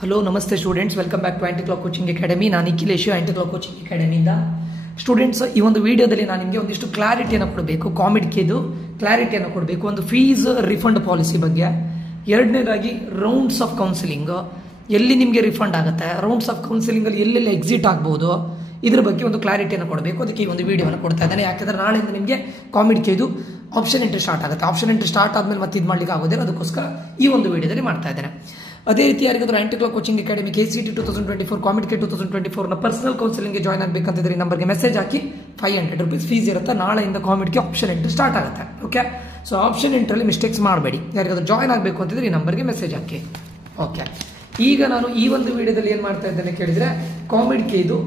Hello ನಮಸ್ತೆ students, welcome back to anti clock coaching academy. ನಾನು Nikhilesh, anti clock coaching ಅಕಾಡೆಮಿಯಿಂದ. Students, ಈ ಒಂದು ವಿಡಿಯೋದಲ್ಲಿ ನಾನು ನಿಮಗೆ ಒಂದಿಷ್ಟು ಕ್ಲಾರಿಟಿಯನ್ನು ಕೊಡಬೇಕು, ಕಾಮಿಡ್ಕಿದು ಕ್ಲಾರಿಟಿಯನ್ನು ಕೊಡಬೇಕು. ಒಂದು ಫೀಸ್ ರಿಫಂಡ್ ಪಾಲಿಸಿ ಬಗ್ಗೆ, ಎರಡನೇದಾಗಿ ರೌಂಡ್ಸ್ ಆಫ್ ಕೌನ್ಸಿಲಿಂಗ್ ಎಲ್ಲಿ ನಿಮಗೆ ರಿಫಂಡ್ ಆಗುತ್ತೆ, ರೌಂಡ್ಸ್ ಆಫ್ ಕೌನ್ಸಿಲಿಂಗ್ ಅಲ್ಲಿ ಎಲ್ಲೆಲ್ಲಿ ಎಕ್ಸಿಟ್ ಆಗ್ಬೋದು, ಇದ್ರ ಬಗ್ಗೆ ಒಂದು ಕ್ಲಾರಿಟಿಯನ್ನು ಕೊಡಬೇಕು. ಅದಕ್ಕೆ ಈ ಒಂದು ವಿಡಿಯೋವನ್ನು ಕೊಡ್ತಾ ಇದ್ದೇನೆ. ಯಾಕಂದ್ರೆ ನಾಳೆಯಿಂದ ನಿಮಗೆ ಕಾಮಿಡ್ಕಿದು ಆಪ್ಷನ್ ಎಂಟ್ರಿ ಸ್ಟಾರ್ಟ್ ಆಗುತ್ತೆ. ಆಪ್ಷನ್ ಎಂಟ್ರಿ ಸ್ಟಾರ್ಟ್ ಆದ್ಮೇಲೆ ಮತ್ತೆ ಇದು ಮಾಡ್ಲಿಕ್ಕೆ ಆಗೋದಿಲ್ಲ, ಅದಕ್ಕೋಸ್ಕರ ಈ ಒಂದು ವಿಡಿಯೋದಲ್ಲಿ ಮಾಡ್ತಾ ಇದ್ದೇನೆ. ಅದೇ ರೀತಿ ಯಾರಿಗಾದ್ರೂ anti clock coaching academy KCET 2024 COMEDK 2024 ನ ಪರ್ಸನಲ್ ಕೌನ್ಸಿಲಿಂಗ್ ಜಾಯ್ನ್ ಆಗಬೇಕಂತಿದ್ರೆ ಈ ನಂಬರ್ಗೆ ಮೆಸೇಜ್ ಹಾಕಿ. 500 ರೂಪೀಸ್ ಫೀಸ್ ಇರುತ್ತೆ. ನಾಳೆಯಿಂದ ಕಾಮಿಡ್ಗೆ ಆಪ್ಷನ್ ಎಂಟ್ರಿ ಸ್ಟಾರ್ಟ್ ಆಗುತ್ತೆ. ಓಕೆ, ಸೊ ಆಪ್ಷನ್ ಎಂಟ್ರಲ್ಲಿ ಮಿಸ್ಟೇಕ್ಸ್ ಮಾಡಬೇಡಿ. ಯಾರಿಗಾದ್ರೂ ಜಾಯ್ನ್ ಆಗಬೇಕು ಅಂತಿದ್ರೆ ಈ ನಂಬರ್ಗೆ ಮೆಸೇಜ್ ಹಾಕಿ. ಓಕೆ, ಈಗ ನಾನು ಈ ಒಂದು ವಿಡಿಯೋದಲ್ಲಿ ಏನ್ ಮಾಡ್ತಾ ಇದ್ದೇನೆ ಕೇಳಿದ್ರೆ, ಕಾಮಿಡ್ಕೆ ಇದು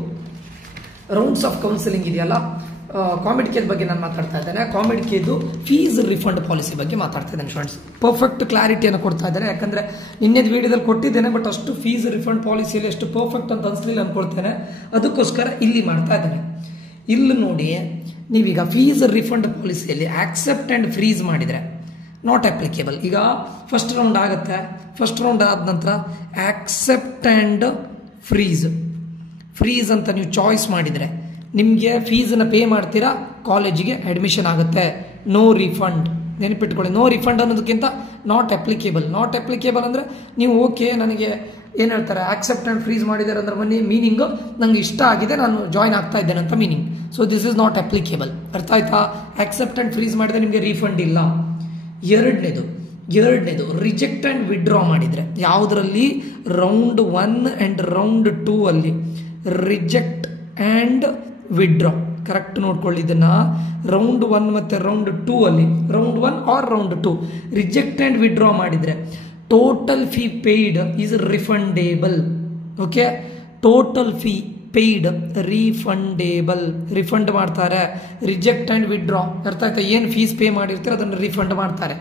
ರೌಂಡ್ಸ್ ಆಫ್ ಕೌನ್ಸಿಲಿಂಗ್ ಇದೆಯಲ್ಲ, ಕಾಮಿಡ್ಕೆ ಬಗ್ಗೆ ನಾನು ಮಾತಾಡ್ತಾ ಇದ್ದೇನೆ. ಕಾಮಿಡ್ಕೆದು ಫೀಸ್ ರಿಫಂಡ್ ಪಾಲಿಸಿ ಬಗ್ಗೆ ಮಾತಾಡ್ತಾ ಇದ್ದೇನೆ ಸ್ಟೂಡೆಂಟ್ಸ್. ಪರ್ಫೆಕ್ಟ್ ಕ್ಲಾರಿಟಿಯನ್ನು ಕೊಡ್ತಾ ಇದ್ದೇನೆ. ಯಾಕಂದ್ರೆ ನಿನ್ನೆದು ವಿಡಿಯೋದಲ್ಲಿ ಕೊಟ್ಟಿದ್ದೇನೆ, ಬಟ್ ಅಷ್ಟು ಫೀಸ್ ರಿಫಂಡ್ ಪಾಲಿಸಿಯಲ್ಲಿ ಎಷ್ಟು ಪರ್ಫೆಕ್ಟ್ ಅಂತ ಅನ್ಸಲಿಲ್ಲ ಅನ್ಕೊಳ್ತೇನೆ. ಅದಕ್ಕೋಸ್ಕರ ಇಲ್ಲಿ ಮಾಡ್ತಾ ಇದ್ದೇನೆ. ಇಲ್ಲಿ ನೋಡಿ, ನೀವೀಗ ಫೀಸ್ ರಿಫಂಡ್ ಪಾಲಿಸಿಯಲ್ಲಿ ಆಕ್ಸೆಪ್ಟ್ ಅಂಡ್ ಫ್ರೀಸ್ ಮಾಡಿದ್ರೆ ನಾಟ್ ಅಪ್ಲಿಕೇಬಲ್. ಈಗ ಫಸ್ಟ್ ರೌಂಡ್ ಆಗುತ್ತೆ, ಫಸ್ಟ್ ರೌಂಡ್ ಆದ ನಂತರ ಆಕ್ಸೆಪ್ಟ್ ಅಂಡ್ ಫ್ರೀಸ್ ಅಂತ ನೀವು ಚಾಯ್ಸ್ ಮಾಡಿದ್ರೆ ನಿಮಗೆ ಫೀಸನ್ನು ಪೇ ಮಾಡ್ತೀರಾ, ಕಾಲೇಜಿಗೆ ಅಡ್ಮಿಷನ್ ಆಗುತ್ತೆ. ನೋ ರಿಫಂಡ್, ನೆನಪಿಟ್ಕೊಳ್ಳಿ. ನೋ ರಿಫಂಡ್ ಅನ್ನೋದಕ್ಕಿಂತ ನಾಟ್ ಅಪ್ಲಿಕೇಬಲ್. ನಾಟ್ ಅಪ್ಲಿಕೇಬಲ್ ಅಂದರೆ ನೀವು ಓಕೆ, ನನಗೆ ಏನು ಹೇಳ್ತಾರೆ, ಆಕ್ಸೆಪ್ಟ್ ಆ್ಯಂಡ್ ಫ್ರೀಸ್ ಮಾಡಿದ್ದಾರೆ ಅಂದ್ರೆ ಮೀನಿಂಗು ನಂಗೆ ಇಷ್ಟ ಆಗಿದೆ, ನಾನು ಜಾಯ್ನ್ ಆಗ್ತಾ ಇದ್ದೇನೆ ಅಂತ meaning. So this is not applicable. ಅರ್ಥ ಆಯ್ತಾ? ಆಕ್ಸೆಪ್ಟ್ ಆ್ಯಂಡ್ ಫ್ರೀಸ್ ಮಾಡಿದ್ರೆ ನಿಮಗೆ ರೀಫಂಡ್ ಇಲ್ಲ. ಎರಡನೇದು ರಿಜೆಕ್ಟ್ ಆ್ಯಂಡ್ ವಿಡ್ರಾ ಮಾಡಿದರೆ, ಯಾವುದರಲ್ಲಿ ರೌಂಡ್ 1 ಆ್ಯಂಡ್ ರೌಂಡ್ 2 ಅಲ್ಲಿ ರಿಜೆಕ್ಟ್ ಆ್ಯಂಡ್ ವಿಡ್ರಾ, ಕರೆಕ್ಟ್ ನೋಡ್ಕೊಳ್ಳಿ ಇದನ್ನ. ರೌಂಡ್ 1 ಮತ್ತೆ ರೌಂಡ್ 2 ಅಲ್ಲಿ, round 1 or round 2 reject and withdraw ಮಾಡಿದ್ರೆ total fee paid is refundable. Okay, total fee paid refundable, refund ಮಾಡ್ತಾರೆ. ರಿಜೆಕ್ಟ್ ಅಂಡ್ ವಿಡ್ರಾ, ಅರ್ಥ ಆಯ್ತಾ? ಏನು ಫೀಸ್ ಪೇ ಮಾಡಿರ್ತಾರೆ ಅದನ್ನು ರಿಫಂಡ್ ಮಾಡ್ತಾರೆ.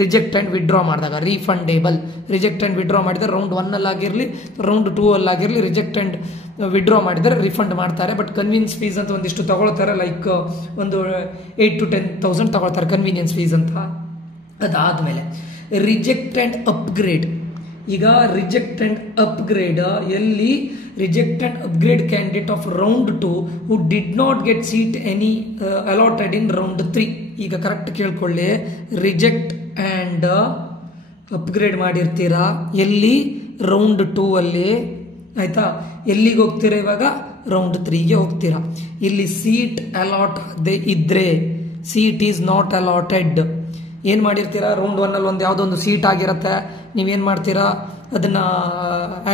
ರಿಜೆಕ್ಟ್ ಆ್ಯಂಡ್ ವಿಡ್ರಾ ಮಾಡಿದಾಗ ರೀಫಂಡೇಬಲ್. ರಿಜೆಕ್ಟ್ ಆ್ಯಂಡ್ ವಿಡ್ರಾ ಮಾಡಿದರೆ ರೌಂಡ್ 1 ಅಲ್ಲಾಗಿರಲಿ ರೌಂಡ್ 2 ಅಲ್ಲಾಗಿರಲಿ ರಿಜೆಕ್ಟ್ ಆ್ಯಂಡ್ ವಿಡ್ರಾ ಮಾಡಿದರೆ ರಿಫಂಡ್ ಮಾಡ್ತಾರೆ. ಬಟ್ ಕನ್ವೀನಿಯನ್ಸ್ ಫೀಸ್ ಅಂತ ಒಂದಿಷ್ಟು ತಗೊಳ್ತಾರೆ, ಲೈಕ್ ಒಂದು 8,000 to 10,000 ತಗೊಳ್ತಾರೆ ಕನ್ವೀನಿಯನ್ಸ್ ಫೀಸ್ ಅಂತ. ಅದಾದಮೇಲೆ ರಿಜೆಕ್ಟ್ ಆ್ಯಂಡ್ ಅಪ್ಗ್ರೇಡ್. ಈಗ ರಿಜೆಕ್ಟ್ ಆ್ಯಂಡ್ ಅಪ್ಗ್ರೇಡ್ ಎಲ್ಲಿ? Reject and upgrade candidate of round 2 who did not get seat any allotted in round 3. ಈಗ ಕರೆಕ್ಟ್ ಕೇಳ್ಕೊಳ್ಳಿ, ರಿಜೆಕ್ಟ್ ಆ್ಯಂಡ್ ಅಪ್ಗ್ರೇಡ್ ಮಾಡಿರ್ತೀರಾ ಎಲ್ಲಿ? ರೌಂಡ್ 2 ಅಲ್ಲಿ. ಆಯ್ತಾ? ಎಲ್ಲಿಗೆ ಹೋಗ್ತೀರಾ ಇವಾಗ? ರೌಂಡ್ 3ಗೆ ಹೋಗ್ತೀರಾ. ಇಲ್ಲಿ ಸೀಟ್ ಅಲಾಟ್ ಆಗದೆ ಇದ್ರೆ, ಸೀಟ್ ಈಸ್ ನಾಟ್ ಅಲಾಟೆಡ್. ಏನ್ ಮಾಡಿರ್ತೀರಾ? ರೌಂಡ್ 1 ಅಲ್ಲಿ ಒಂದು ಯಾವುದೋ ಒಂದು ಸೀಟ್ ಆಗಿರುತ್ತೆ, ನೀವೇನ್ ಮಾಡ್ತೀರಾ, ಅದನ್ನ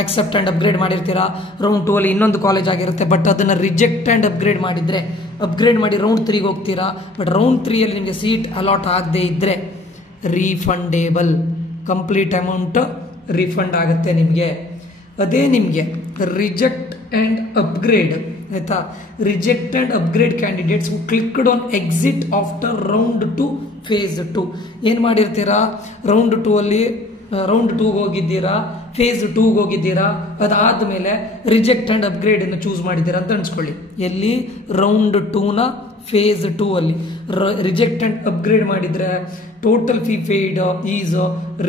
ಆಕ್ಸೆಪ್ಟ್ ಅಂಡ್ ಅಪ್ಗ್ರೇಡ್ ಮಾಡಿರ್ತೀರಾ. ರೌಂಡ್ 2 ಅಲ್ಲಿ ಇನ್ನೊಂದು ಕಾಲೇಜ್ ಆಗಿರುತ್ತೆ, ಬಟ್ ಅದನ್ನ ರಿಜೆಕ್ಟ್ ಅಂಡ್ ಅಪ್ಗ್ರೇಡ್ ಮಾಡಿದ್ರೆ, ಅಪ್ಗ್ರೇಡ್ ಮಾಡಿ ರೌಂಡ್ 3ಗೆ ಹೋಗ್ತೀರಾ. ಬಟ್ ರೌಂಡ್ 3 ಅಲ್ಲಿ ನಿಮಗೆ ಸೀಟ್ ಅಲಾಟ್ ಆಗದೆ ಇದ್ರೆ ರೀಫಂಡೇಬಲ್, ಕಂಪ್ಲೀಟ್ ಅಮೌಂಟ್ ರಿಫಂಡ್ ಆಗುತ್ತೆ ನಿಮಗೆ. ಅದೇ ನಿಮಗೆ ರಿಜೆಕ್ಟ್ ಅಂಡ್ ಅಪ್ಗ್ರೇಡ್, ಆಯ್ತಾ? Reject and upgrade candidates who clicked on exit after round 2 phase 2. ಏನ್ ಮಾಡಿರ್ತೀರಾ? ರೌಂಡ್ 2 ಅಲ್ಲಿ ರೌಂಡ್ 2ಗೆ ಹೋಗಿದ್ದೀರಾ, ಫೇಸ್ 2ಗೆ ಹೋಗಿದ್ದೀರಾ, ಅದಾದ್ಮೇಲೆ ರಿಜೆಕ್ಟ್ ಅಂಡ್ ಅಪ್ಗ್ರೇಡ್ ಅನ್ನು ಚೂಸ್ ಮಾಡಿದ್ದೀರಾ ಅಂತ ಅನ್ಸ್ಕೊಳ್ಳಿ. ಎಲ್ಲಿ? ರೌಂಡ್ 2ನ ಫೇಸ್ 2 ಅಲ್ಲಿ ರಿಜೆಕ್ಟ್ ಅಂಡ್ ಅಪ್ಗ್ರೇಡ್ ಮಾಡಿದ್ರೆ total fee paid is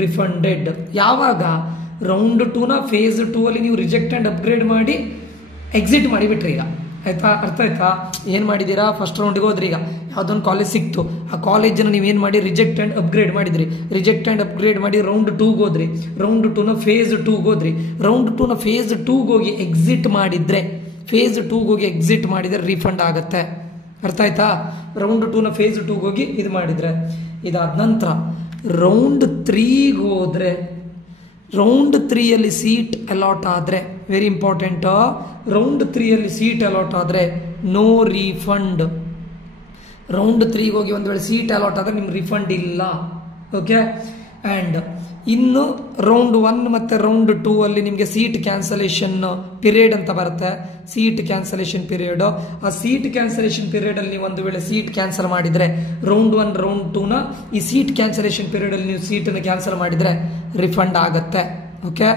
refunded. ಯಾವಾಗ? ರೌಂಡ್ 2ನ ಫೇಸ್ 2 ಅಲ್ಲಿ ನೀವು ರಿಜೆಕ್ಟ್ ಅಂಡ್ ಅಪ್ಗ್ರೇಡ್ ಮಾಡಿ ಎಕ್ಸಿಟ್ ಮಾಡಿಬಿಟ್ರಿ. ಈಗ ಆಯ್ತಾ? ಅರ್ಥ ಆಯ್ತಾ? ಏನ್ ಮಾಡಿದೀರಾ? ಫಸ್ಟ್ ರೌಂಡ್ಗೆ ಹೋದ್ರಿ, ಈಗ ಯಾವ್ದೊಂದು ಕಾಲೇಜ್ ಸಿಕ್ತು, ಆ ಕಾಲೇಜನ್ನು ನೀವೇನ್ ಮಾಡಿ ರಿಜೆಕ್ಟ್ ಅಂಡ್ ಅಪ್ಗ್ರೇಡ್ ಮಾಡಿದ್ರಿ. ರಿಜೆಕ್ಟ್ ಅಂಡ್ ಅಪ್ಗ್ರೇಡ್ ಮಾಡಿ ರೌಂಡ್ 2ಗೆ ಹೋದ್ರಿ, ರೌಂಡ್ 2ನ ಫೇಸ್ 2ಗೆ ಹೋದ್ರಿ. ರೌಂಡ್ 2ನ ಫೇಸ್ 2ಗೆ ಹೋಗಿ ಎಕ್ಸಿಟ್ ಮಾಡಿದ್ರೆ, ಫೇಸ್ 2ಗೆ ಹೋಗಿ ಎಕ್ಸಿಟ್ ಮಾಡಿದ್ರೆ ರೀಫಂಡ್ ಆಗುತ್ತೆ. ಅರ್ಥ ಆಯ್ತಾ? ರೌಂಡ್ 2ನ ಫೇಸ್ 2ಗೆ ಹೋಗಿ ಇದು ಮಾಡಿದ್ರೆ. ಇದಾದ ನಂತರ ರೌಂಡ್ 3ಗೆ ಹೋದ್ರೆ, ರೌಂಡ್ 3 ಅಲ್ಲಿ ಸೀಟ್ ಅಲಾಟ್ ಆದ್ರೆ, ವೆರಿ ಇಂಪಾರ್ಟೆಂಟ್, ರೌಂಡ್ 3 ಅಲ್ಲಿ ಸೀಟ್ ಅಲಾಟ್ ಆದ್ರೆ ನೋ ರೀಫಂಡ್. ರೌಂಡ್ 3ಗೆ ಹೋಗಿ ಒಂದು ವೇಳೆ ಸೀಟ್ ಅಲಾಟ್ ಆದ್ರೆ ನಿಮ್ಗೆ ರಿಫಂಡ್ ಇಲ್ಲ. ಓಕೆ, ಅಂಡ್ ಇನ್ನು ರೌಂಡ್ 1 ಮತ್ತೆ ರೌಂಡ್ 2 ಅಲ್ಲಿ ನಿಮಗೆ ಸೀಟ್ ಕ್ಯಾನ್ಸಲೇಷನ್ ಪೀರಿಯಡ್ ಅಂತ ಬರುತ್ತೆ. ಸೀಟ್ ಕ್ಯಾನ್ಸಲೇಷನ್ ಪೀರಿಯಡ್, ಆ ಸೀಟ್ ಕ್ಯಾನ್ಸಲೇಷನ್ ಪೀರಿಯಡ್ ಅಲ್ಲಿ ನೀವು ಒಂದು ವೇಳೆ ಸೀಟ್ ಕ್ಯಾನ್ಸಲ್ ಮಾಡಿದ್ರೆ, ರೌಂಡ್ 1 ರೌಂಡ್ 2ನ ಈ ಸೀಟ್ ಕ್ಯಾನ್ಸಲೇಷನ್ ಪೀರಿಯಡ್ ಅಲ್ಲಿ ನೀವು ಸೀಟನ್ನು ಕ್ಯಾನ್ಸಲ್ ಮಾಡಿದ್ರೆ ರಿಫಂಡ್ ಆಗುತ್ತೆ. ಓಕೆ,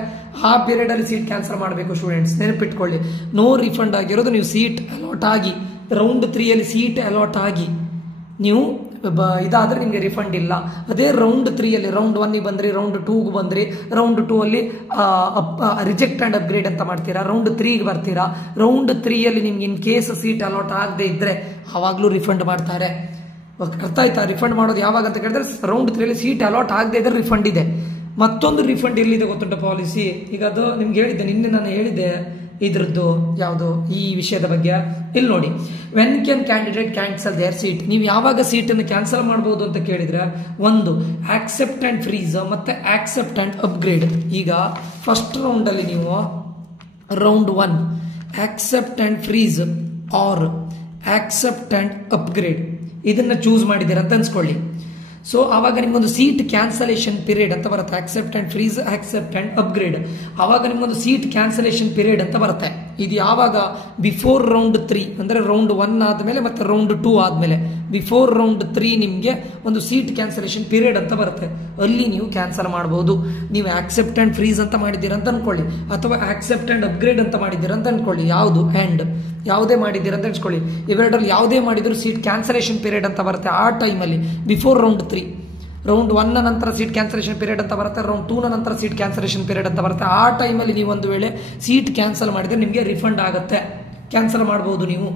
ಆ ಪೀರಿಯಡ್ ಅಲ್ಲಿ ಸೀಟ್ ಕ್ಯಾನ್ಸಲ್ ಮಾಡಬೇಕು ಸ್ಟೂಡೆಂಟ್ಸ್, ನೆನಪಿಟ್ಕೊಳ್ಳಿ. ನೋ ರಿಫಂಡ್ ಆಗಿರೋದು ನೀವು ಸೀಟ್ ಅಲಾಟ್ ಆಗಿ, ರೌಂಡ್ 3 ಅಲ್ಲಿ ಸೀಟ್ ಅಲಾಟ್ ಆಗಿ ನೀವು ಇದಾದರೆ ನಿಮಗೆ ರಿಫಂಡ್ ಇಲ್ಲ. ಅದೇ ರೌಂಡ್ 3 ರೌಂಡ್ 1ಗೆ ಬಂದ್ರಿ, ರೌಂಡ್ 2ಗೆ ಬಂದ್ರಿ, ರೌಂಡ್ 2 ಅಲ್ಲಿ ರಿಜೆಕ್ಟ್ ಆ್ಯಂಡ್ ಅಪ್ಗ್ರೇಡ್ ಅಂತ ಮಾಡ್ತೀರಾ, ರೌಂಡ್ 3ಗೆ ಬರ್ತೀರಾ. ರೌಂಡ್ 3 ನಿಮ್ಗೆ ಇನ್ ಕೇಸ್ ಸೀಟ್ ಅಲಾಟ್ ಆಗದೆ ಇದ್ರೆ ಆವಾಗಲೂ ರಿಫಂಡ್ ಮಾಡ್ತಾರೆ. ಅರ್ಥ ಆಯ್ತಾ? ರಿಫಂಡ್ ಮಾಡೋದು ಯಾವಾಗ ಅಂತ ಕೇಳಿದ್ರೆ ರೌಂಡ್ 3 ಸೀಟ್ ಅಲಾಟ್ ಆಗದೆ ಇದ್ರೆ ರಿಫಂಡ್ ಇದೆ. ಮತ್ತೊಂದು ರಿಫಂಡ್ ಎಲ್ಲಿದೆ ಗೊತ್ತುಂಟ ಪಾಲಿಸಿ? ಈಗ ಅದು ನಿಮ್ಗೆ ಹೇಳಿದ್ದೆ, ನಿನ್ನೆ ನಾನು ಹೇಳಿದ್ದೆ ಇದ್ರದ್ದು ಯಾವುದು ಈ ವಿಷಯದ ಬಗ್ಗೆ. ಇಲ್ಲಿ ನೋಡಿ, when can candidate cancel their seat. ನೀವು ಯಾವಾಗ ಸೀಟನ್ನು ಕ್ಯಾನ್ಸಲ್ ಮಾಡ್ಬೋದು ಅಂತ ಕೇಳಿದ್ರೆ, ಒಂದು ಆಕ್ಸೆಪ್ಟ್ ಆ್ಯಂಡ್ ಫ್ರೀಸ್ ಮತ್ತೆ ಆಕ್ಸೆಪ್ಟ್ ಆ್ಯಂಡ್ ಅಪ್ಗ್ರೇಡ್. ಈಗ ಫಸ್ಟ್ ರೌಂಡಲ್ಲಿ ನೀವು round 1 accept and freeze or accept and upgrade ಇದನ್ನ ಚೂಸ್ ಮಾಡಿದ್ದೀರ ಅಂತ ಅನ್ಸ್ಕೊಳ್ಳಿ. ಸೊ ಆವಾಗ ನಿಮ್ಗೊಂದು ಸೀಟ್ ಕ್ಯಾನ್ಸಲೇಷನ್ ಪೀರಿಯಡ್ ಅಂತ ಬರುತ್ತೆ. Accept and freeze, accept and upgrade. ಆವಾಗ ನಿಮ್ಗೊಂದು ಸೀಟ್ ಕ್ಯಾನ್ಸಲೇಷನ್ ಪೀರಿಯಡ್ ಅಂತ ಬರುತ್ತೆ. ಇದು ಯಾವಾಗ? ಬಿಫೋರ್ ರೌಂಡ್ 3 ಅಂದರೆ ರೌಂಡ್ 1 ಆದಮೇಲೆ ಮತ್ತೆ ರೌಂಡ್ 2 ಆದಮೇಲೆ ಬಿಫೋರ್ ರೌಂಡ್ 3 ನಿಮಗೆ ಒಂದು ಸೀಟ್ ಕ್ಯಾನ್ಸಲೇಷನ್ ಪೀರಿಯಡ್ ಅಂತ ಬರುತ್ತೆ. ಅಲ್ಲಿ ನೀವು ಕ್ಯಾನ್ಸಲ್ ಮಾಡ್ಬೋದು. ನೀವು ಆಕ್ಸೆಪ್ಟ್ ಆ್ಯಂಡ್ ಫ್ರೀಸ್ ಅಂತ ಮಾಡಿದ್ದೀರ ಅಂತ ಅನ್ಕೊಳ್ಳಿ, ಅಥವಾ ಆಕ್ಸೆಪ್ಟ್ ಆ್ಯಂಡ್ ಅಪ್ಗ್ರೇಡ್ ಅಂತ ಮಾಡಿದ್ದೀರ ಅಂತ ಅನ್ಕೊಳ್ಳಿ. ಯಾವುದು ಆ್ಯಂಡ್ ಯಾವುದೇ ಮಾಡಿದ್ದೀರ ಅಂತ ಅನ್ಸ್ಕೊಳ್ಳಿ. ಇವೆರಡರಲ್ಲಿ ಯಾವುದೇ ಮಾಡಿದ್ರು ಸೀಟ್ ಕ್ಯಾನ್ಸಲೇಷನ್ ಪೀರಿಯಡ್ ಅಂತ ಬರುತ್ತೆ. ಆ ಟೈಮಲ್ಲಿ ಬಿಫೋರ್ ರೌಂಡ್ 3, ರೌಂಡ್ 1 ನಂತರ ಸೀಟ್ ಕ್ಯಾನ್ಸಲೇಷನ್ ಪೀರಿಯಡ್ ಅಂತ ಬರುತ್ತೆ, ರೌಂಡ್ 2 ನಂತರ ಸೀಟ್ ಕ್ಯಾನ್ಸಲೇಷನ್ ಪೀರಿಯಡ್ ಅಂತ ಬರುತ್ತೆ. ಆ ಟೈಮಲ್ಲಿ ನೀವು ಒಂದು ವೇಳೆ ಸೀಟ್ ಕ್ಯಾನ್ಸಲ್ ಮಾಡಿದ್ರೆ ನಿಮಗೆ ರಿಫಂಡ್ ಆಗುತ್ತೆ, ಕ್ಯಾನ್ಸಲ್ ಮಾಡ್ಬೋದು ನೀವು.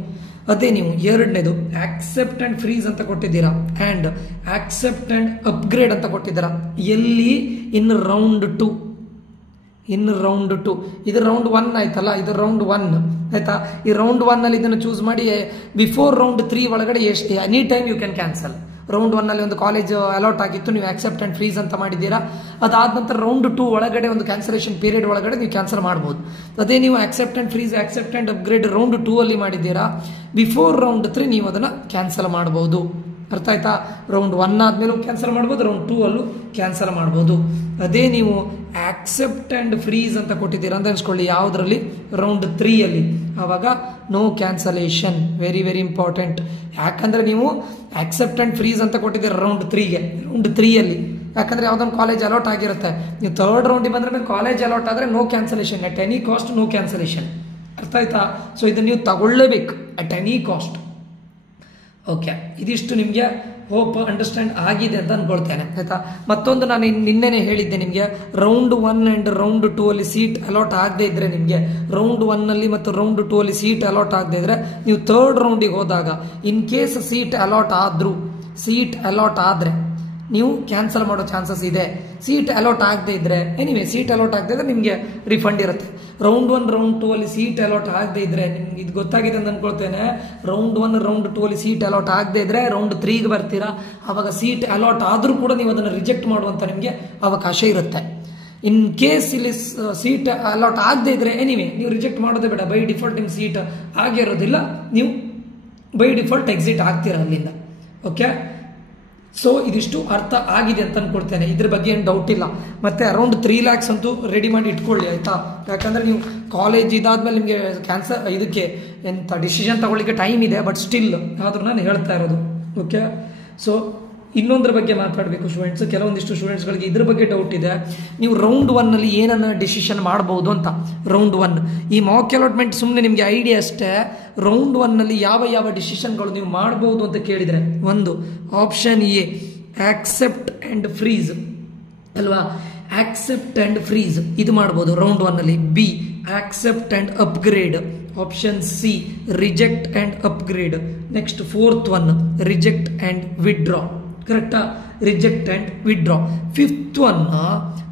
ಅದೇ ನೀವು ಎರಡನೇದು ಆಕ್ಸೆಪ್ಟ್ ಆ್ಯಂಡ್ ಫ್ರೀಸ್ ಅಂತ ಕೊಟ್ಟಿದ್ದೀರಾ ಆ್ಯಂಡ್ ಆಕ್ಸೆಪ್ಟ್ ಆ್ಯಂಡ್ ಅಪ್ಗ್ರೇಡ್ ಅಂತ ಕೊಟ್ಟಿದ್ದೀರಾ. ಎಲ್ಲಿ? ಇನ್ ರೌಂಡ್ 2. ಇದು ರೌಂಡ್ 1 ಆಯ್ತಲ್ಲ, ಇದು ರೌಂಡ್ 1 ಆಯ್ತಾ. ಈ ರೌಂಡ್ 1 ಅಲ್ಲಿ ಇದನ್ನು ಚೂಸ್ ಮಾಡಿ ಬಿಫೋರ್ ರೌಂಡ್ 3 ಒಳಗಡೆ any time you can cancel. Round 1 ಅಲ್ಲಿ ಒಂದು ಕಾಲೇಜ್ ಅಲಾಟ್ ಆಗಿತ್ತು, ನೀವು ಆಕ್ಸೆಪ್ಟ್ ಆ್ಯಂಡ್ ಫ್ರೀಸ್ ಅಂತ ಮಾಡಿದ್ದೀರಾ. ಅದಾದ ನಂತರ ರೌಂಡ್ 2 ಒಳಗಡೆ ಒಂದು ಕ್ಯಾನ್ಸಲೇಷನ್ ಪೀರಿಯಡ್ ಒಳಗಡೆ ನೀವು ಕ್ಯಾನ್ಸಲ್ ಮಾಡ್ಬೋದು. ಅದೇ ನೀವು accept and freeze, accept and upgrade round 2 ಅಲ್ಲಿ ಮಾಡಿದ್ದೀರಾ, ಬಿಫೋರ್ ರೌಂಡ್ 3 ನೀವು ಅದನ್ನು ಕ್ಯಾನ್ಸಲ್ ಮಾಡ್ಬೋದು. ಅರ್ಥ ಆಯ್ತಾ? ರೌಂಡ್ 1 ಆದ್ಮೇಲೂ ಕ್ಯಾನ್ಸಲ್ ಮಾಡ್ಬೋದು, ರೌಂಡ್ 2 ಅಲ್ಲೂ ಕ್ಯಾನ್ಸಲ್ ಮಾಡ್ಬೋದು. ಅದೇ ನೀವು ಆಕ್ಸೆಪ್ಟ್ ಆ್ಯಂಡ್ ಫ್ರೀಸ್ ಅಂತ ಕೊಟ್ಟಿದ್ದೀರಾ ಅಂತ ಅನ್ಸ್ಕೊಳ್ಳಿ, ಯಾವುದರಲ್ಲಿ? ರೌಂಡ್ 3 ಅಲ್ಲಿ. ಆವಾಗ no cancellation. Very very important. ಯಾಕಂದ್ರೆ ನೀವು ಆಕ್ಸೆಪ್ಟ್ ಆ್ಯಂಡ್ ಫ್ರೀಸ್ ಅಂತ ಕೊಟ್ಟಿದ್ದೀರಾ ರೌಂಡ್ 3ಗೆ, ರೌಂಡ್ 3 ಅಲ್ಲಿ. ಯಾಕಂದ್ರೆ ಯಾವ್ದೊಂದು ಕಾಲೇಜ್ ಅಲಾಟ್ ಆಗಿರುತ್ತೆ, ನೀವು ಥರ್ಡ್ ರೌಂಡಿಗೆ ಬಂದ್ರೆ ಮೇಲೆ ಕಾಲೇಜ್ ಅಲಾಟ್ ಆದರೆ no cancellation, at any cost no cancellation. ಅರ್ಥ ಆಯ್ತಾ? ಸೊ ಇದನ್ನು ನೀವು ತಗೊಳ್ಳೇಬೇಕು ಅಟ್ ಎನಿ ಕಾಸ್ಟ್. ಓಕೆ, ಇದಿಷ್ಟು ನಿಮಗೆ ಹೋಪ್ ಅಂಡರ್ಸ್ಟ್ಯಾಂಡ್ ಆಗಿದೆ ಅಂತ ಅನ್ಕೊಳ್ತೇನೆ. ಆಯ್ತಾ? ಮತ್ತೊಂದು ನಾನು ನಿನ್ನೆನೆ ಹೇಳಿದ್ದೆ ನಿಮಗೆ, ರೌಂಡ್ 1 ಅಂಡ್ ರೌಂಡ್ 2 ಅಲ್ಲಿ ಸೀಟ್ ಅಲಾಟ್ ಆಗದೆ ಇದ್ರೆ, ನಿಮಗೆ ರೌಂಡ್ 1 ಅಲ್ಲಿ ಮತ್ತು ರೌಂಡ್ 2 ಅಲ್ಲಿ ಸೀಟ್ ಅಲಾಟ್ ಆಗದೆ ಇದ್ರೆ, ನೀವು ಥರ್ಡ್ ರೌಂಡಿಗೆ ಹೋದಾಗ ಇನ್ ಕೇಸ್ ಸೀಟ್ ಅಲಾಟ್ ಆದ್ರೆ ನೀವು ಕ್ಯಾನ್ಸಲ್ ಮಾಡೋ ಚಾನ್ಸಸ್ ಇದೆ. ಸೀಟ್ ಅಲಾಟ್ ಆಗದೆ ಇದ್ರೆ, ಎನಿವೆ ಸೀಟ್ ಅಲಾಟ್ ಆಗದೆ ಇದ್ರೆ ನಿಮಗೆ ರಿಫಂಡ್ ಇರುತ್ತೆ. ರೌಂಡ್ 1 ರೌಂಡ್ 2 ಅಲ್ಲಿ ಸೀಟ್ ಅಲಾಟ್ ಆಗದೆ ಇದ್ರೆ, ನಿಮ್ಗೆ ಇದು ಗೊತ್ತಾಗಿದೆ ಅಂತ ಅನ್ಕೊಳ್ತೇನೆ. ರೌಂಡ್ 1 ರೌಂಡ್ 2 ಅಲ್ಲಿ ಸೀಟ್ ಅಲಾಟ್ ಆಗದೆ ಇದ್ರೆ ರೌಂಡ್ 3ಗೆ ಬರ್ತೀರಾ. ಆವಾಗ ಸೀಟ್ ಅಲಾಟ್ ಆದ್ರೂ ಕೂಡ ನೀವು ಅದನ್ನು ರಿಜೆಕ್ಟ್ ಮಾಡುವಂತ ನಿಮಗೆ ಅವಕಾಶ ಇರುತ್ತೆ. ಇನ್ ಕೇಸ್ ಇಲ್ಲಿ ಸೀಟ್ ಅಲಾಟ್ ಆಗದೆ ಇದ್ರೆ, ಎನಿವೆ ನೀವು ರಿಜೆಕ್ಟ್ ಮಾಡೋದೇ ಬೇಡ. ಬೈ ಡಿಫಾಲ್ಟ್ ನಿಮ್ಮ ಸೀಟ್ ಆಗಿರೋದಿಲ್ಲ, ನೀವು ಬೈ ಡಿಫಾಲ್ಟ್ ಎಕ್ಸಿಟ್ ಆಗ್ತೀರಾ ಅಲ್ಲಿಂದ. ಓಕೆ, ಸೊ ಇದಿಷ್ಟು ಅರ್ಥ ಆಗಿದೆ ಅಂತ ಅನ್ಕೊಳ್ತೇನೆ. ಇದ್ರ ಬಗ್ಗೆ ಏನು ಡೌಟ್ ಇಲ್ಲ. ಮತ್ತೆ ಅರೌಂಡ್ 3 lakhs ಅಂತೂ ರೆಡಿ ಮಾಡಿ ಇಟ್ಕೊಳ್ಳಿ, ಆಯ್ತಾ? ಯಾಕಂದ್ರೆ ನೀವು ಕಾಲೇಜ್ ಇದಾದ್ಮೇಲೆ ನಿಮಗೆ ಇದಕ್ಕೆ ಎಂತ ಡಿಸಿಷನ್ ತಗೊಳ್ಳಿಕ್ಕೆ ಟೈಮ್ ಇದೆ, ಬಟ್ ಸ್ಟಿಲ್ ಆದ್ರೂ ನಾನು ಹೇಳ್ತಾ ಇರೋದು. ಓಕೆ, ಸೊ ಇನ್ನೊಂದ್ರ ಬಗ್ಗೆ ಮಾತಾಡಬೇಕು ಸ್ಟೂಡೆಂಟ್ಸ್. ಕೆಲವೊಂದಿಷ್ಟು ಸ್ಟೂಡೆಂಟ್ಸ್ಗಳಿಗೆ ಇದ್ರ ಬಗ್ಗೆ ಡೌಟ್ ಇದೆ. ನೀವು ರೌಂಡ್ 1 ಅಲ್ಲಿ ಏನನ್ನ ಡಿಸಿಷನ್ ಮಾಡಬಹುದು ಅಂತ. ರೌಂಡ್ 1 ಈ ಮಾಕ್ ಅಲಾಟ್ಮೆಂಟ್ ಸುಮ್ಮನೆ ನಿಮಗೆ ಐಡಿಯಾ ಅಷ್ಟೇ. ರೌಂಡ್ 1 ಅಲ್ಲಿ ಯಾವ ಡಿಸಿಷನ್ಗಳು ನೀವು ಮಾಡಬಹುದು ಅಂತ ಕೇಳಿದ್ರೆ, ಒಂದು option A accept and freeze ಅಲ್ವಾ? ಆಕ್ಸೆಪ್ಟ್ ಅಂಡ್ ಫ್ರೀಸ್ ಇದು ಮಾಡಬಹುದು ರೌಂಡ್ 1 ಅಲ್ಲಿ. B accept and upgrade. Option C reject and upgrade. Next 4th one reject and withdraw. ಕರೆಕ್ಟಾ? Reject and withdraw. 5th one